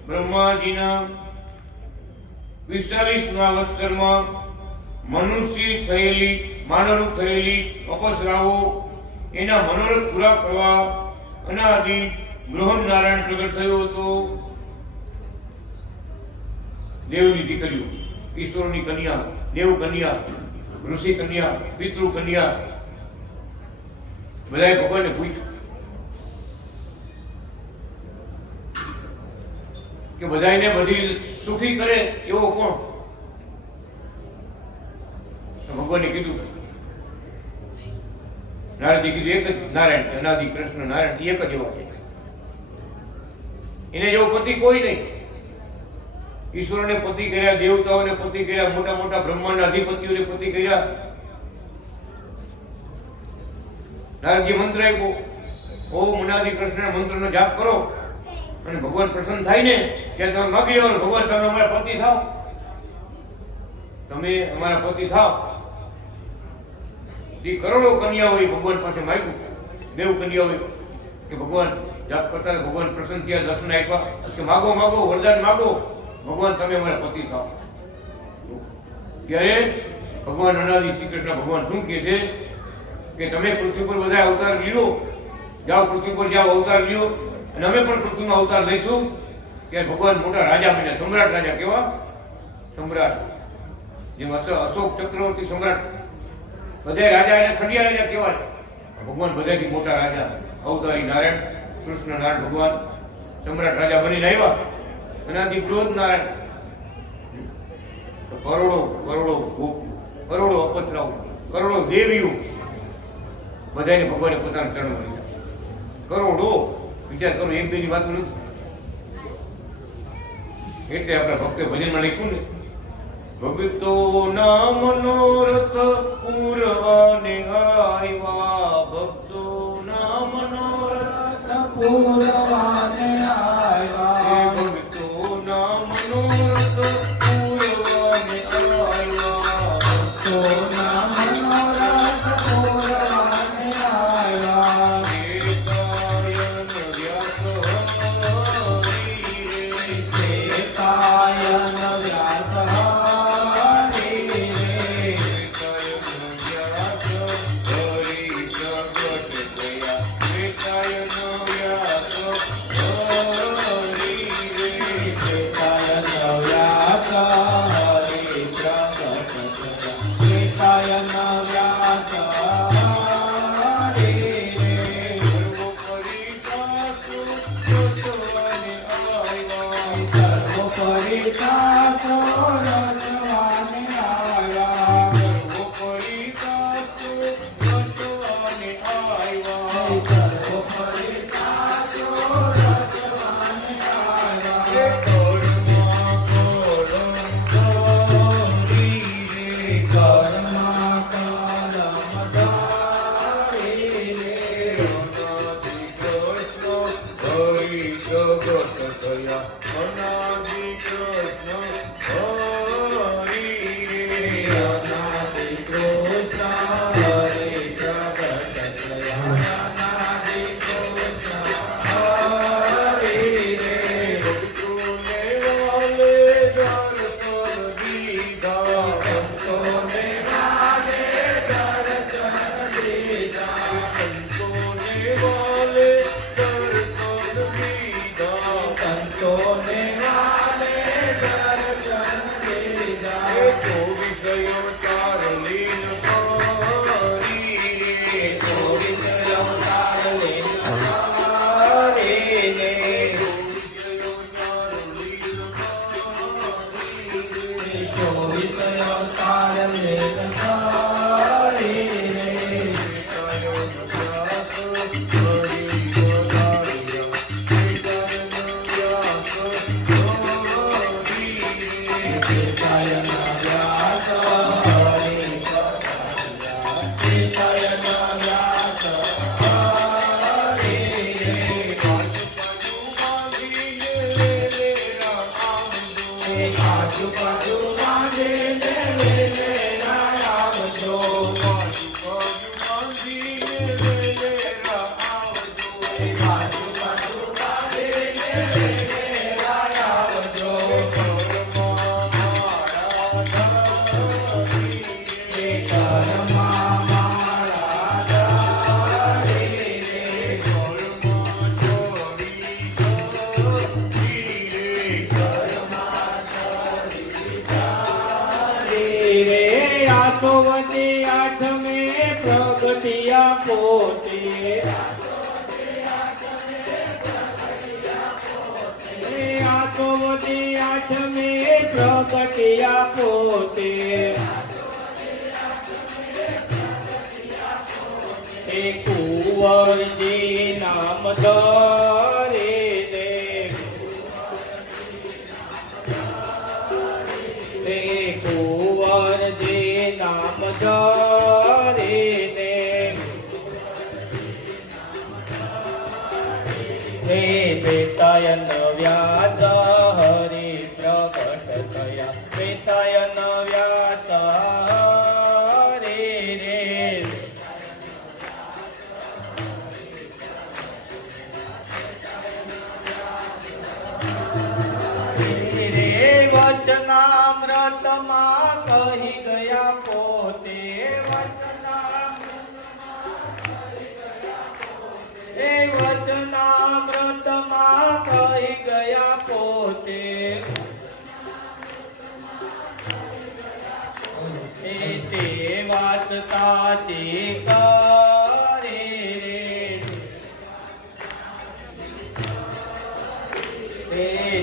બ્રહ્માજીના 45મા વર્ષમાં મનુષ્ય થયેલી માનવરૂપ થયેલી અપસરાઓ એના મનોરથ પૂરા કરવા અનાદિ બૃહદ નારાયણ પ્રગટ થયો હતો. દેવની દીકરીઓ, ઈશ્વરની કન્યા, દેવ કન્યા, ઋષિ કન્યા, પિતૃ કન્યા, બધાએ ભગવાનને પૂછ્યું કે બધાને બધી સુખી કરે એવો કોણ? ભગવાને કીધું, નારદજી કીધું એક જ નારાયણ, અનાદિ કૃષ્ણ નારાયણ એક જ એવા છે, એને જેવો પતિ કોઈ નહીં. ઈશ્વરને પતિ કર્યા, દેવતાઓને પતિ કર્યા, મોટા મોટા બ્રહ્માંડના અધિપતિઓને પતિ કર્યા. નારદજી મંત્ર આપ્યો, ઓમ અનાદિ કૃષ્ણ મંત્રનો જાપ કરો અને ભગવાન પ્રસન્ન થાય ને ત્યારે તમે માગી લો, ભગવાન તમે અમારા પતિ થાવ, તમે અમારા પતિ થાવ. જે કરોડો કન્યાઓએ ભગવાન પાસે માગ્યું, દેવ કન્યાઓએ કે ભગવાન જાપ કરતા ભગવાન પ્રસન્ન થયા, દર્શન આપ્યા કે માગો માગો વરદાન માગો, ભગવાન તમે અમારા પતિ થાવ. ત્યારે ભગવાન અનાદિ શ્રી કૃષ્ણ ભગવાન શું કહે છે કે તમે પૃથ્વી પર બધા અવતાર લ્યો, જાઓ પૃથ્વી પર જાઓ અવતાર લ્યો, અને અમે પણ પૃથ્વીમાં અવતાર લઈશું. ત્યારે ભગવાન મોટા રાજા બન્યા, સમ્રાટ રાજા. કેવા? સમ્રાટ. જેમ અશોક ચક્રવર્તી સમ્રાટ, બધા રાજા એને ખંડિયા રાજા કહેવાય. ભગવાન બધાથી મોટા રાજા, અવતારી નારાયણ, કૃષ્ણ નારાયણ ભગવાન સમ્રાટ રાજા બનીને આવ્યા. અનાદિ ક્રોધ નારાયણ. કરોડો કરોડો ગોપ, કરોડો અપસરાઓ, કરોડો દેવીઓ બધાને ભગવાને પોતાના ચરણમાં લીધા. કરોડો. વિચાર કરો, એક બેની વાત નથી. એટલે આપણા ભક્તે ભજનમાં લખ્યું ને, ભક્તો ના મનોરથ પૂરવાને આવ્યા, ભક્તો ના મનોરથ પૂરવાને આવ્યા, ભક્તો ના મનોરથ પૂરવાને આવ્યા, ભક્તો ના મનોરથ પૂરવાને આવ્યા. પોતે આઠમની આઠમે પ્રગટ્યા પોતે એ કુંવરજી નામ ધરે ને કુંવરજી નામ ધરે ને બેતાયન વ્યાસ હરિ પ્રગટ થયા બેતાયન વ્યાસ વચનામૃતમાં કહી ગયા પોતે વચનામૃતમાં કહી ગયા પોતે તે વાત સાચી કરે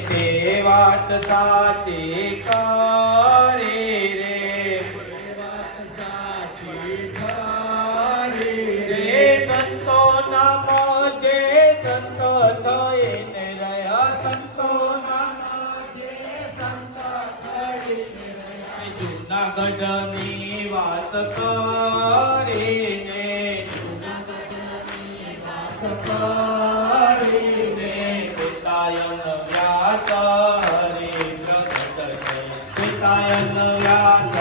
તે વાત સાચી કરે રે સંતો નામ જે સંત થઈને રહ્યા સંતો નામ જે સંત થઈને જૂનાગઢની વાત કરીને પિતાયન વ્યાસ હરિ પ્રગટ પિતાયન વ્યાસ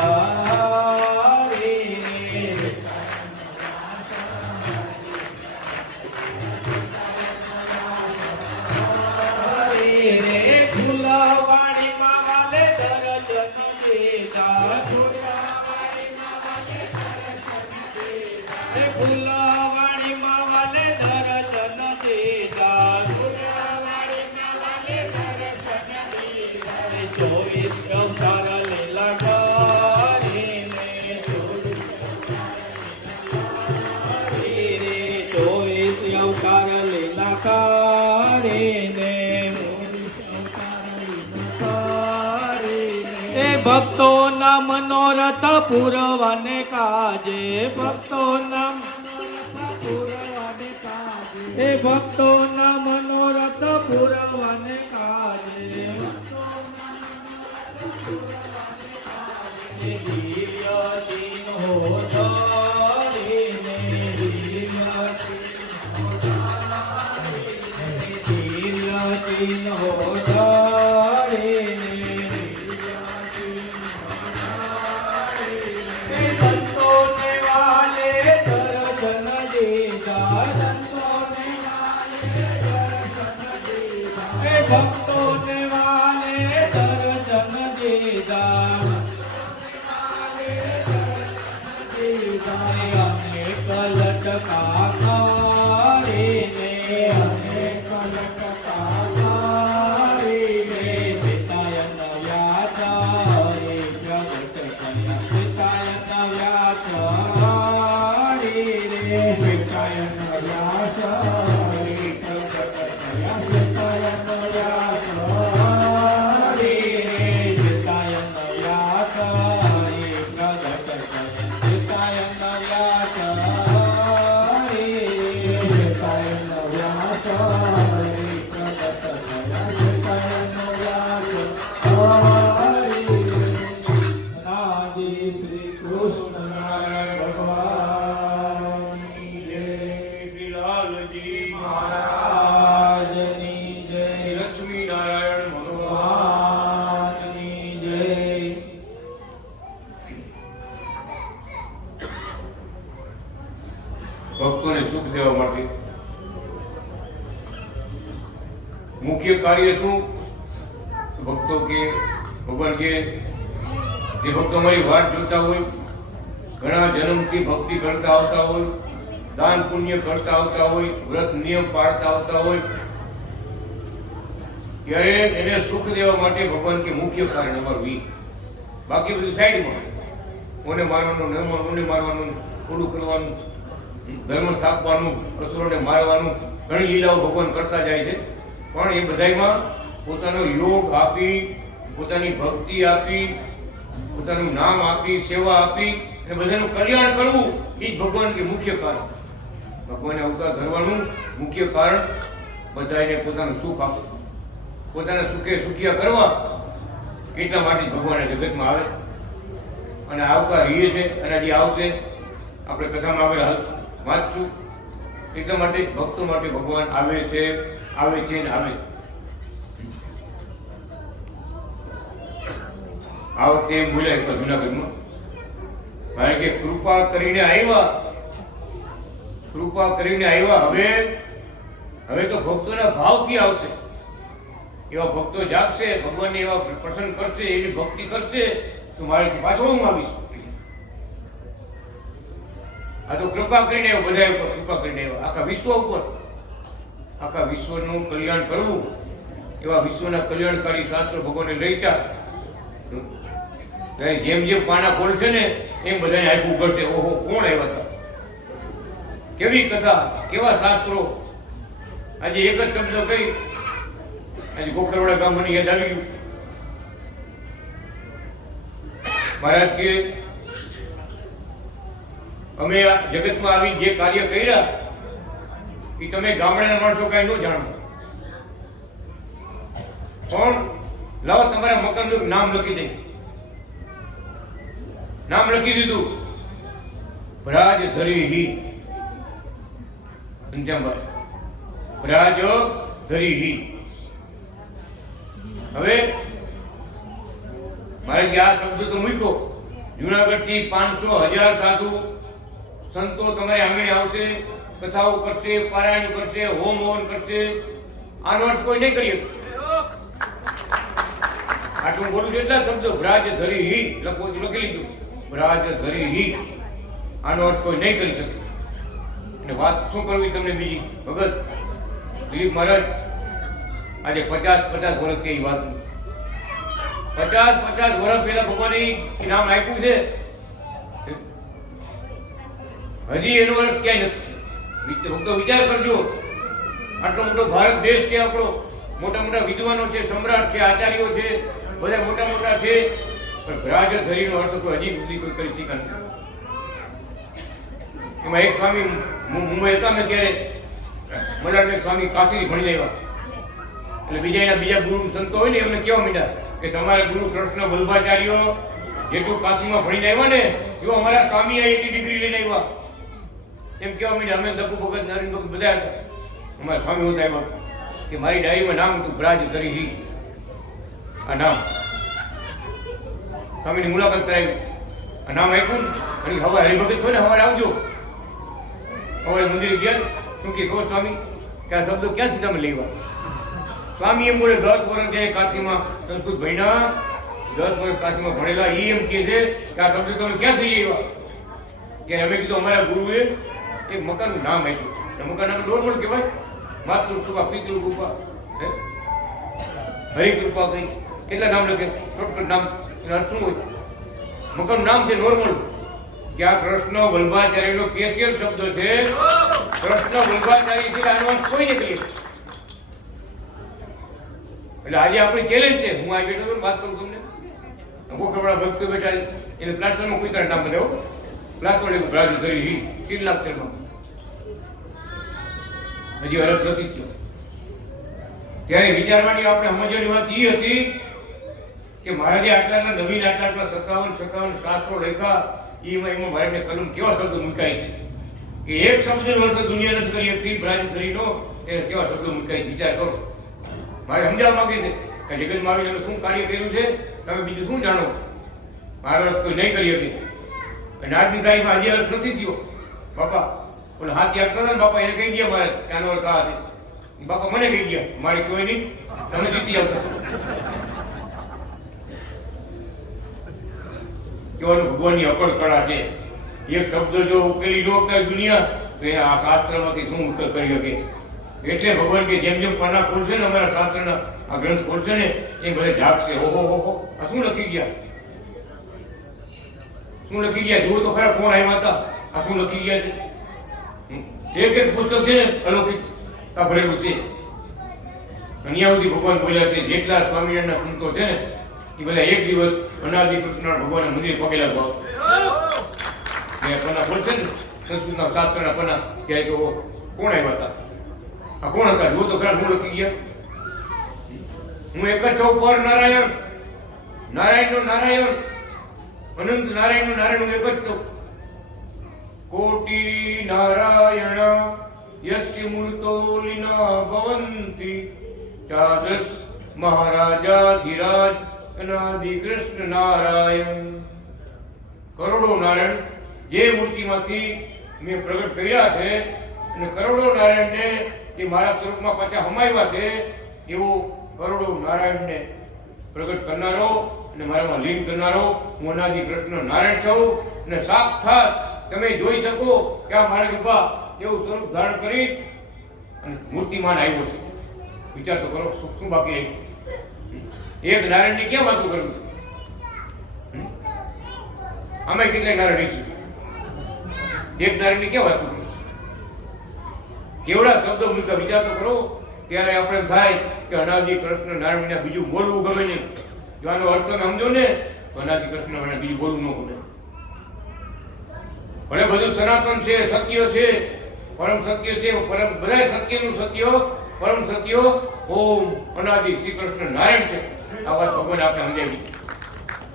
ફૂલવાણીમાં વાલે દર્શન દીધા ફૂલવાણીમાં વાલે દર્શન દીધા 24 અવતાર લીલા કરીને 24 અવતાર લીલા કરીને ભક્તોના મનોરથ પૂરવાને કાજે ભક્તોના ભક્તોના મનોરથ પૂરવાને કાજે દિવ્ય દિન હો ધરીને દિવ્ય દિન હો ધરીને સંતોને વાલે દર્શન દીધા સંતોને ભક્તોને વાલે દર્શન દીધા અનેક લટકા કરીને અનેક લટકા કરીને પિતાયન વ્યાસ હરિ પ્રગટ થયા પિતાયન વ્યાસ હરિ પિતાયન વ્યાસ હરિ પ્રગટ થયા પિતાયન વ્યાસ હરિ પિતાયન વ્યાસ હરિ પ્રગટ થયા પિતાયન વ્યાસ હરિ પિતાયન વ્યાસ હરિ પ્રગટ થયા પિતાયન વ્યાસ હરિ રાધે શ્રી કૃષ્ણ ભગવાન જય શ્રી લાલજી મહારાજની જય લક્ષ્મી નારાયણ ભગવાન ભગવાનની જય ભક્તોને સુખ દેવા માટે મુખ્ય કાર્ય શું? ભક્તો કે ભગવાન કે જે ભક્તો મારી વાટ જોતા હોય, ઘણા જન્મથી ભક્તિ કરતા આવતા હોય, દાન પુણ્ય કરતા આવતા હોય, વ્રત નિયમ પાળતા આવતા હોય, ત્યારે એને સુખ દેવા માટે ભગવાન કે મુખ્ય કારણ અમારું ઈ. બાકી બધું સાઈડમાં, કોને મારવાનું ન મારવાનું, કોને મારવાનું થોડું કરવાનું, ધર્મ સ્થાપવાનું, અસુરોને મારવાનું ઘણી લીલાઓ ભગવાન કરતા જાય છે. પણ એ બધામાં પોતાનો યોગ આપી, પોતાની ભક્તિ આપી, પોતાનું નામ આપી, સેવા આપી અને બધાનું કલ્યાણ કરવું એ જ ભગવાન કે મુખ્ય કારણ. ભગવાને અવતાર ધરવાનું મુખ્ય કારણ બધાને પોતાનું સુખ આપવું, પોતાના સુખે સુખિયા કરવા, એટલા માટે જ ભગવાન જગતમાં આવે અને આવતા રહીએ છે અને હજી આવશે. આપણે કથામાં આગળ વાંચશું. એટલા માટે ભક્તો માટે ભગવાન આવે છે ને આવે. આ વખતે એમ બોલ્યા એક જુનાગઢમાં, કારણ કે કૃપા કરીને આવ્યા. હવે તો ભક્તોના ભાવથી આવશે. એવા ભક્તો જાગશે, ભગવાનને એવા પ્રસન્ન કરશે, એની ભક્તિ કરશે તો મારેથી પાછો હું આવીશ. આ તો કૃપા કરીને આવ્યો, બધા ઉપર કૃપા કરીને આવ્યો, આખા વિશ્વ ઉપર. આખા વિશ્વનું કલ્યાણ કરવું, એવા વિશ્વના કલ્યાણકારી શાસ્ત્રો ભગવાને રચ્યા. જેમ જેમ પાના ખોલશે ને એમ બધાને આખું કરશે, ઓહો કોણ આવ્યા હતા, કેવી કથા, કેવા શાસ્ત્રો. આજે એક જ શબ્દ કઈ, આજે ગોખરવાડા ગામ મને યાદ આવી ગયું. મહારાજ કે અમે આ જગતમાં આવી જે કાર્ય કર્યા એ તમે ગામડાના માણસો કઈ ન જાણો, પણ લાવો તમારા મકાનનું નામ લખી દે. નામ લખી દીધું, ભરાજ ધરી. સંજ્ઞાભાઈ, ભરાજ ધરી. હવે મારે આ શબ્દ તો મૂક્યો. જુનાગઢ થી 500,000 સાધુ સંતો તમારે આંગણે આવશે, કથાઓ કરશે, પારાયણ કરશે, હોમ હવન કરશે. આનો અર્થ કોઈ નહીં કરીએ. આટલું બોલું છું એટલા શબ્દો. ભ્રાજ ધરી લખી લીધું, ભ્રાજ ધરી. આનો અર્થ કોઈ નહીં કરી શકે. અને વાત શું કરવી તમને બીજી? ભગત દિલીપ મહારાજ આજે 50 વર્ષથી એ વાત, 50 વર્ષ પહેલા ભગવાને નામ આપ્યું છે. હજી એનો વર્ષ ક્યાંય નથી. ભક્તો વિચાર કરજો, આટલો મોટો ભારત દેશ છે આપણો, મોટા મોટા વિદ્વાનો છે, સમ્રાટ છે, આચાર્યો છે, બધા મોટા મોટા છે, પણ ભ્રાજ ધરીનો અર્થ કોઈ હજી સુધી કોઈ કરી શક્યા નથી. એમાં એક સ્વામી મુંબઈ હતા ને ત્યારે મલાડ સ્વામી કાશી ભણી આવ્યા. એટલે બીજા ગુરુ સંતો હોય ને એમને કેવા માંડ્યા કે તમારા ગુરુ કૃષ્ણ વલ્લભાચાર્ય જેટલું કાશીમાં ભણીને આવ્યા ને એવો અમારા સ્વામી એટલી ડિગ્રી લઈને આવ્યા. એમ કેવા માંડ્યા. અમે દપુ ભગત, નારાયણ ભગત બધા હતા. અમારા સ્વામી હોતા આવ્યા કે મારી ડાયરીમાં નામ હતું ભ્રાજ ધરી. આ નામ સ્વામીની મુલાકાત કરાવી, આ નામ આપ્યું. અને હવે હરિભગત છો ને સવારે આવજો. સવારે મંદિરે ગયા, શું કે ખબર સ્વામી કે આ શબ્દો ક્યાંથી તમે લેવા? સ્વામી એમ બોલે 10 વર્ષ જે કાશીમાં સંસ્કૃત ભણ્યા, 10 વર્ષ કાશીમાં ભણેલા, એ એમ કહે છે કે આ શબ્દો તમે ક્યાંથી લેવા? કે અમે કીધું અમારા ગુરુએ એક મકાનનું નામ આપ્યું. મકાન નામ નોર્મલ કહેવાય, માતૃ કૃપા, પિતૃ કૃપા, હરિ કૃપા. કઈ કેટલા નામ લખે, શોર્ટકટ નામ. એનો અર્થ શું હોય? મકાનનું નામ છે નોર્મલ. કે આ કૃષ્ણ વલ્લભાચાર્યનો સ્પેશિયલ શબ્દ છે. કૃષ્ણ વલ્લભાચાર્ય છે, આનો અર્થ કોઈ નહીં કરીએ. એટલે આજે આપણી ચેલેન્જ છે. હું આ બેઠો વાત કરું તમને, ગોખરવાડા ભક્તો બેઠા એને પ્લાસ્ટરમાં કોઈ નામ બતાવો. પ્લાસ્ટર ભ્રાજ ધરી 3 લાખ તેમાં હજી અરબ નથી થયો. ત્યારે વિચારવાની આપણે સમજવાની વાત એ હતી કે મહારાજે આટલા નવીન આટલા 57 શાસ્ત્રો લખ્યા. એમાં મહારાજને કલમ કેવા શબ્દો મુકાય છે કે એક શબ્દનો અર્થ દુનિયા નથી કરી શકતી. ભ્રાજ ધરીનો એ કેવા શબ્દો મુકાય છે, વિચાર કરો. મારે સમજાવવા માંગે છે કે જગતમાં આવીને શું કાર્ય કર્યું છે, તમે બીજું શું જાણો? મારો અર્થ કોઈ નહીં કરી શકે. અને આજની તારીખમાં હજી અર્થ નથી થયો. બાપા બોલે હાથ યાદ કરો ને, બાપા એને કહી ગયા મારે કે આનો અર્થ આ છે. બાપા મને કહી ગયા, મારે કોઈ નહીં, તમે જીતી આવતા. કેવાનું ભગવાનની અકળ કળા છે. એક શબ્દ જો ઉકેલી ન કરે દુનિયા તો એ આ શાસ્ત્રમાંથી શું ઉકેલ કરી શકે? એટલે ભગવાન કે જેમ જેમ પાના ખોલશે ને, અમારા શાસ્ત્રના આ ગ્રંથ ખોલશે ને, એ બધા જાગશે. ઓહો આ શું લખી ગયા, શું લખી ગયા? જુઓ તો ખરા કોણ આવ્યા હતા, આ શું લખી ગયા છે. એક પુસ્તક છે ને અલૌકિક આ ભરેલું છે. અહીંયા સુધી ભગવાન બોલ્યા છે જેટલા સ્વામિનારાયણના સંતો છે ને એ બધા એક દિવસ અનાદિ કૃષ્ણ ભગવાનના મંદિર પગે લાગવા પન્ના બોલશે ને સંસ્કૃતના શાસ્ત્રના પન્ના ત્યારે તો કોણ આવ્યા હતા, આ કોણ હતા જો તો ખરા હું લખી ગયા. હું એક જ છું પર નારાયણ, નારાયણનો નારાયણ, અનંત નારાયણનો નારાયણ, હું એક જ છું. કોટી નારાયણ યસ્ય મૂર્તો લીના ભવંતિ ચાદસ મહારાજાધિરાજ અનાદિ કૃષ્ણ નારાયણ. કરોડો નારાયણ જે મૂર્તિમાંથી મેં પ્રગટ કર્યા છે અને કરોડો નારાયણને એ મારા સ્વરૂપમાં પાછા હમાવ્યા છે એવો કરોડો નારાયણને પ્રગટ કરનારો અને મારામાં લીન કરનારો હું અનાદિ કૃષ્ણ નારાયણ છું. અને સાક્ષાત તમે જોઈ શકો કે આ મારા ગભા એવું સ્વરૂપ ધારણ કરી અને મૂર્તિમાન આવ્યો છે. વિચાર તો કરો શું બાકી આવ્યું. એક નારાયણની ક્યાં વાતો કરવી, આમાં કેટલાય નારાયણ છે, એક નારાયણની ક્યાં વાતો કરવી. કેવડા શબ્દો મૂક્યા વિચાર તો કરો. ત્યારે આપણે થાય કે અનાદિ કૃષ્ણ નારાયણ બીજું બોલવું ગમે નહીં. જો આનો અર્થ તમે સમજો ને તો અનાદિ કૃષ્ણ નારાયણ બીજું બોલવું ન ગમે. ભલે બધું સનાતન છે, સત્ય છે, પરમ સત્ય છે, પરમ બધા સત્યનું સત્ય, પરમ સત્ય ઓમ અનાદિ શ્રી કૃષ્ણ નારાયણ છે. આ વાત ભગવાન આપણે સમજાવી.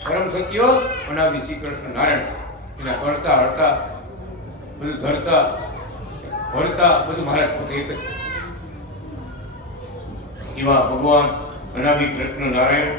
પરમ સત્ય અનાદિ શ્રી કૃષ્ણ નારાયણ. એના કરતા હરતા બધું ધરતા ભરતા બધું મહારાજ પોતે એક જ. એવા ભગવાન અનાદિ કૃષ્ણ નારાયણ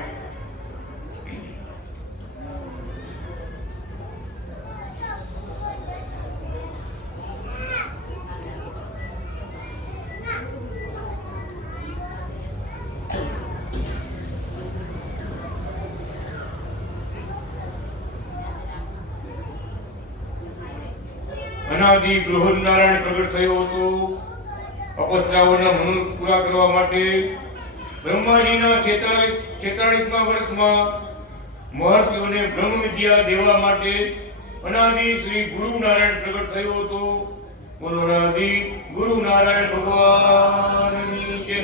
અનાદિ બૃહદ નારાયણ પ્રગટ થયો હતો. અપસ્રાઓના મનોરથ પૂરા કરવા માટે બ્રહ્માજીના 46મા વર્ષમાં મહર્ષિઓને બ્રહ્મ વિદ્યા દેવા માટે અનાદિ શ્રી ગુરુ નારાયણ પ્રગટ થયો હતો. બોલો અનાદિ ગુરુ નારાયણ ભગવાનની જય.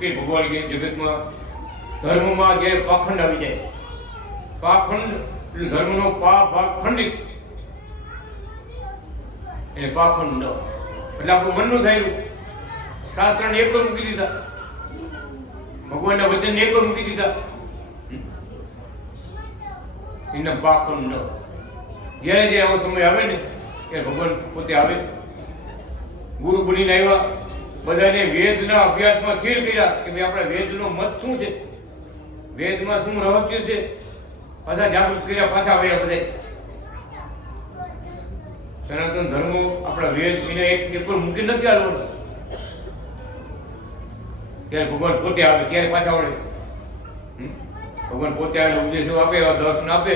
કે ભગવાન કે જગતમાં ધર્મમાં જે પાખંડ આવી જાય, પાખંડ ધર્મનો ભાગ ખંડિત એ પાખંડ ન એટલે આપણું મનનું થયેલું શાસ્ત્રને એક મૂકી દીધા, ભગવાનના વચનને એક મૂકી દીધા. એના પાખંડ ન. જ્યારે જે આવો સમય આવે ને ત્યારે ભગવાન પોતે આવે, ગુરુ બનીને આવ્યા, બધાને વેદના અભ્યાસમાં સ્થિર કર્યા કે ભાઈ આપણા વેદનો મત શું છે, વેદમાં શું રહસ્ય છે. પાછા જાગૃત કર્યા, પાછા આવ્યા બધા. સનાતન ધર્મો આપણા વેદ વિના એક પર મૂકી નથી આવવાનું. ત્યારે ભગવાન પોતે આવે, ત્યારે પાછા વળે. ભગવાન પોતે આવે, ઉપદેશો આપે, દર્શન આપે,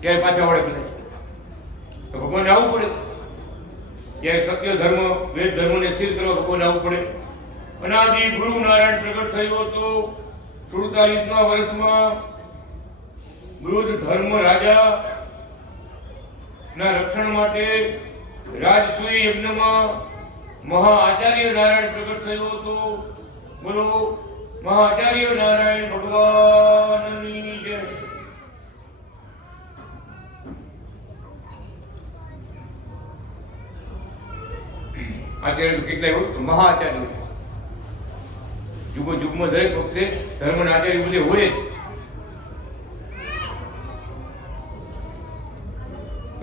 ત્યારે પાછા વળે બધા. તો ભગવાનને આવવું પડે. ત્યારે સત્ય ધર્મ વેદ ધર્મને સ્થિર કરવા ભગવાનને આવવું પડે. અનાદિ ગુરુ નારાયણ પ્રગટ થયો હતો 47મા વર્ષમાં. વૃદ્ધ ધર્મ રાજા ના રક્ષણ માટે રાજસૂય યજ્ઞમાં મહા આચાર્ય નારાયણ પ્રગટ થયો હતો. બોલો મહા આચાર્ય નારાયણ ભગવાનની જય. આચાર્ય કેટલાય હોય મહા આચાર્ય. યુગમાં દરેક વખતે ધર્મના આચાર્ય બધે હોય જ.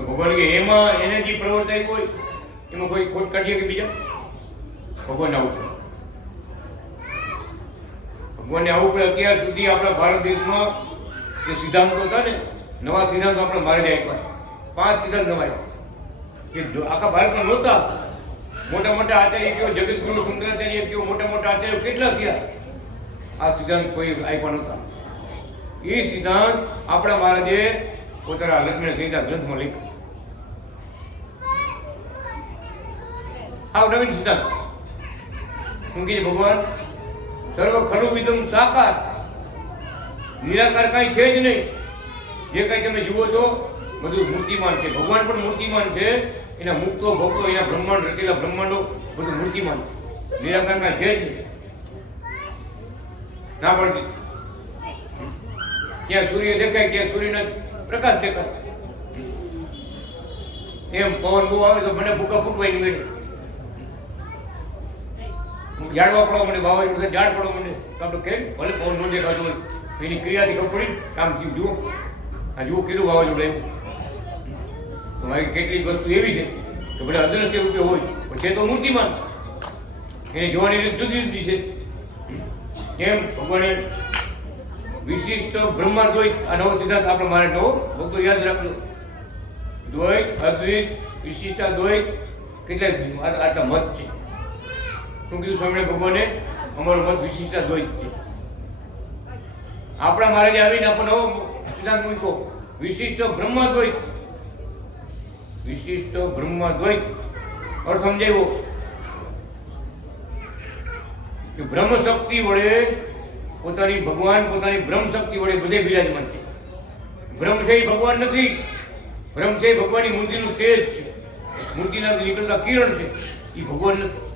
ભગવાન કે એમાં એને જે પ્રવર્તાય કોઈ એમાં કોઈ ખોટ કાઢીએ કે બીજા ભગવાન આવું પડે. ભગવાનને આવું પડે. અત્યાર સુધી આપણા ભારત દેશમાં જે સિદ્ધાંતો હતા ને, નવા સિદ્ધાંતો આપણે મારી આપ્યા. 5 સિદ્ધાંત નવા કે આખા ભારતમાં નહોતા. મોટા મોટા આચાર્ય કેવો, જગતગુરુ શંકરાચાર્ય કેવો, મોટા મોટા આચાર્ય કેટલા થયા. આ સિદ્ધાંત કોઈ આપ્યા નહોતા. એ સિદ્ધાંત આપણા મહારાજે પોતાના લક્ષ્મણ સંહિતા ગ્રંથમાં લખ્યું. આ નવીન સિદ્ધાંત શું કહે ભગવાન? સર્વ ખલુ વિદમ સાકાર, નિરાકાર કઈ છે જ નહીં. જે કઈ તમે જુઓ છો બધું મૂર્તિમાન છે. ભગવાન પણ મૂર્તિમાન છે. એના મુક્તો ભક્તો એના બ્રહ્માંડ રચેલા બ્રહ્માંડો બધું મૂર્તિમાન નિરાકારના છે જ નહીં. ના પડતી ક્યાં સૂર્ય દેખાય ક્યાં સૂર્યના પ્રકાશ દેખાય. એમ પવન બહુ આવે તો મને ભૂકા ફૂટવાય નહીં બેઠે ઝાડવા પડવા મને વાવાઝોડું ઝાડ પડવા મને તો આપણે કે ભલે પવન ન દેખાતો હોય એની ક્રિયાથી ખબર પડી કામ થયું. જુઓ આ જુઓ કેટલું વાવાઝોડું આવ્યું. તો મારી કેટલીક વસ્તુ એવી છે કે ભલે અદ્રશ્ય રૂપે હોય પણ છે તો મૂર્તિમાન. એને જોવાની રીત જુદી જુદી છે. એમ ભગવાને વિશિષ્ટ બ્રહ્માદ્વૈત આ નવો સિદ્ધાંત આપણે મારે નવો ભક્તો યાદ રાખજો. દ્વૈત અદ્વૈત વિશિષ્ટાદ્વૈત કેટલા આટલા મત છે. શું કીધું સ્વામી ભગવાને? અમારો મત વિશિષ્ટાદ્વૈત છે. આપણા મહારાજે આવીને આપણો નવો સિદ્ધાંત મૂક્યો વિશિષ્ટ બ્રહ્માદ્વૈત. વિશિષ્ટ બ્રહ્માદ્વૈત અર્થ સમજાવ્યો કે બ્રહ્મ શક્તિ વડે પોતાની ભગવાન પોતાની બ્રહ્મ શક્તિ વડે બધે બિરાજમાન છે. બ્રહ્મ છે એ ભગવાન નથી. બ્રહ્મ છે એ ભગવાનની મૂર્તિનું તેજ છે. મૂર્તિનાથી નીકળતા કિરણ છે એ ભગવાન નથી.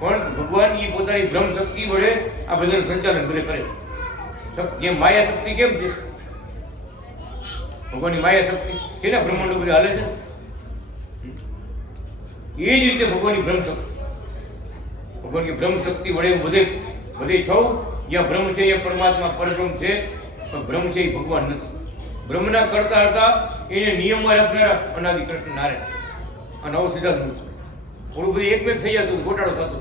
પણ ભગવાન એ પોતાની બ્રહ્મ શક્તિ વડે આ બધાનું સંચાલન બધે કરે. જેમ માયા શક્તિ કેમ છે? ભગવાનની માયા શક્તિ છે ને બ્રહ્માંડો બધે હાલે છે. એ જ રીતે ભગવાનની બ્રહ્મ શક્તિ ભગવાનની બ્રહ્મ શક્તિ વડે બધે બધે છવ જ્યાં બ્રહ્મ છે એ પરમાત્મા પરબ્રહ્મ છે. પણ બ્રહ્મ છે એ ભગવાન નથી. બ્રહ્મના કરતા હતા એને નિયમમાં રાખનારા અનાદિ કૃષ્ણ નારાયણ. આ નવો સિદ્ધાંત મૂક્યો. થોડું બધું એકમેક થઈ જતું ગોટાળો થતો.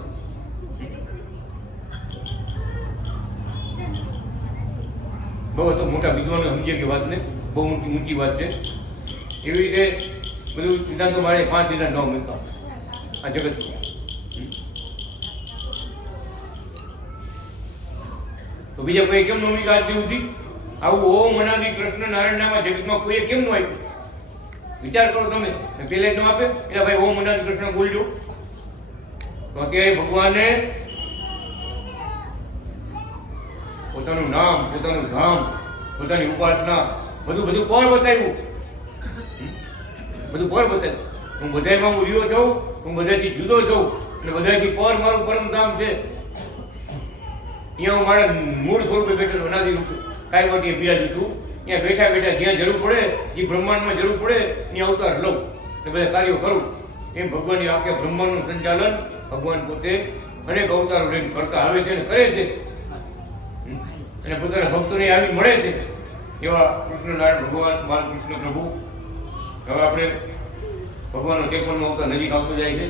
બહુ તો મોટા વિદ્વાનો સમજે કે વાતને બહુ ઊંચી વાત છે. એવી રીતે બધું સિદ્ધાંતો મારે 5 સિદ્ધાંત ન મૂક્યા આ જગત. તો બીજા કોઈ કેમ ન મૂક્યા આજ સુધી? આવું ઓમ અનાદિ કૃષ્ણ નારાયણ નામ જગતમાં કોઈએ કેમ ન આપ્યું? વિચાર કરો તમે. પેલે ન આપે એટલે ભાઈ ઓમ અનાદિ કૃષ્ણ બોલજો. તો અત્યારે ભગવાને પોતાનું નામ પોતાનું ધામ પોતાની ઉપાસના બધું પર બતાવ્યું. બધું પર બતાવ્યું. હું બધામાં હું રહ્યો છું. હું બધાથી જુદો છું અને બધાથી પર મારું પરમ ધામ છે. અહીંયા હું મારા મૂળ સ્વરૂપે બેઠેલો અનાદિ રૂપે કાંઈ માટે બિરાજું છું. ત્યાં બેઠા બેઠા જ્યાં જરૂર પડે જે બ્રહ્માંડમાં જરૂર પડે ત્યાં અવતાર લઉં અને બધા કાર્યો કરું. એમ ભગવાનની આખે બ્રહ્માંડનું સંચાલન ભગવાન પોતે અનેક અવતારો લઈને કરતા આવે છે અને કરે છે. અને પોતાના ભક્તોને આવી મળે છે એવા કૃષ્ણનારાયણ ભગવાન બાલકૃષ્ણ પ્રભુ. હવે આપણે ભગવાનનો 53મો અવતાર નજીક આવતો જાય છે.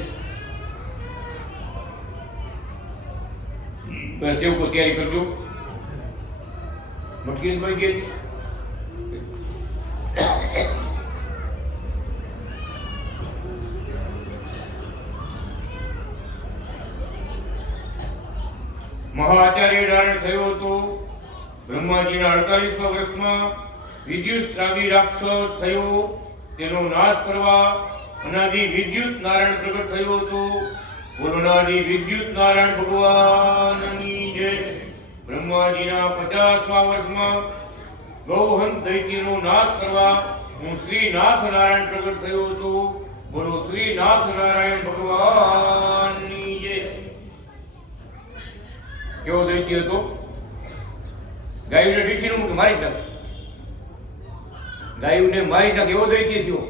સેવકો તૈયારી કરજો. મટકી મળી ગઈ. મહાઆચાર્ય ધારણ થયો હતો. બ્રહ્માજીના 48મા વર્ષમાં વિદ્યુત શ્રાવી રાક્ષસ થયો. તેનો નાશ કરવા અનાદિ વિદ્યુત નારાયણ પ્રગટ થયો હતો. બોલો અનાદિ વિદ્યુત નારાયણ ભગવાનની જય. બ્રહ્માજીના 50મા વર્ષમાં ગૌહંત દૈત્યનો નાશ કરવા હું શ્રી નાથ નારાયણ પ્રગટ થયો હતો. બોલો શ્રી નાથ નારાયણ ભગવાનની જય. કેવો દૈત્ય હતો? ગાયુને ઢીઠીનું મારી નાખ. ગાયુને મારી નાખ એવો દૈત્ય થયો.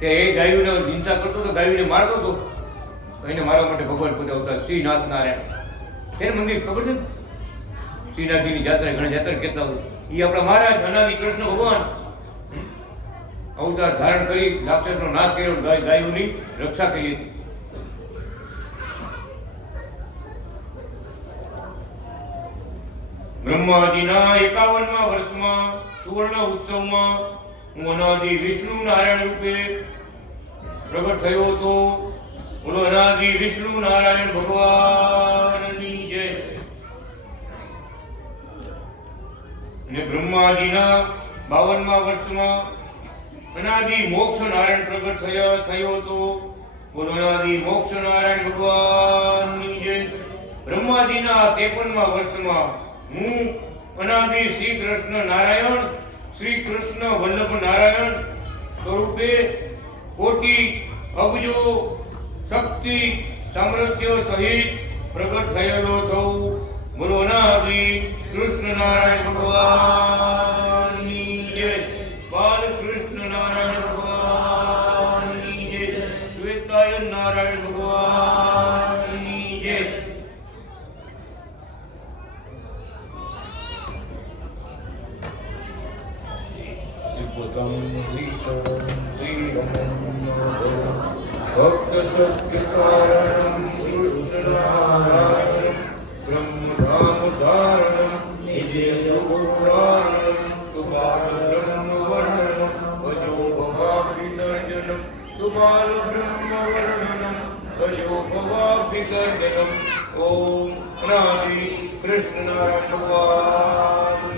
તે એ ગાયુને હિંસા કરતો હતો, ગાયુને મારતો હતો. એને મારવા માટે ભગવાન પોતે આવતા શ્રીનાથ નારાયણ. તેને મંદિર ખબર છે? શ્રીનાથજીની જાત્રા ઘણા જાત્રા કહેતા હોય. એ આપણા મહારાજ અનાદિ કૃષ્ણ ભગવાન અવતાર ધારણ કરી રાક્ષસનો નાશ કર્યો, ગાયોની રક્ષા કરી હતી. બ્રહ્માજીના 51મા વર્ષમાં સુવર્ણ ઉત્સવમાં હું અનાદિ વિષ્ણુ નારાયણ રૂપે પ્રગટ થયો હતો. બોલો અનાદિ વિષ્ણુ નારાયણ ભગવાનની જય. અને બ્રહ્માજીના 52મા વર્ષમાં અનાદિ મોક્ષ નારાયણ પ્રગટ થયો હતો. બોલો અનાદિ મોક્ષ નારાયણ ભગવાનની જય. બ્રહ્માજીના 53મા વર્ષમાં હું અનાદિ શ્રી કૃષ્ણ નારાયણ શ્રી કૃષ્ણ વલ્લભ નારાયણ સ્વરૂપે કોટી અબજો શક્તિ સામર્થ્ય સહિત પ્રગટ થયેલો થવું. બોલો અનાદિ કૃષ્ણ નારાયણ ભગવાનની જય. બાલકૃષ્ણ નારાયણ ભગવાનની જય. શ્વેતાયન નારાયણ ભગવાનની જય. ભક્ત સત્ય કારણમ કૃષ્ણ નારાયણ બ્રહ્મધામ ધારણમ નિજે યોગાનમ સુબાલ બ્રહ્મ વર્ણનમ ભજો ભવાભિગર્જનમ સુબાલ બ્રહ્મ વર્ણનમ ભજો ભવાભિગર્જનમ. ઓમ અનાદિ કૃષ્ણ નારાયણ ભગવાન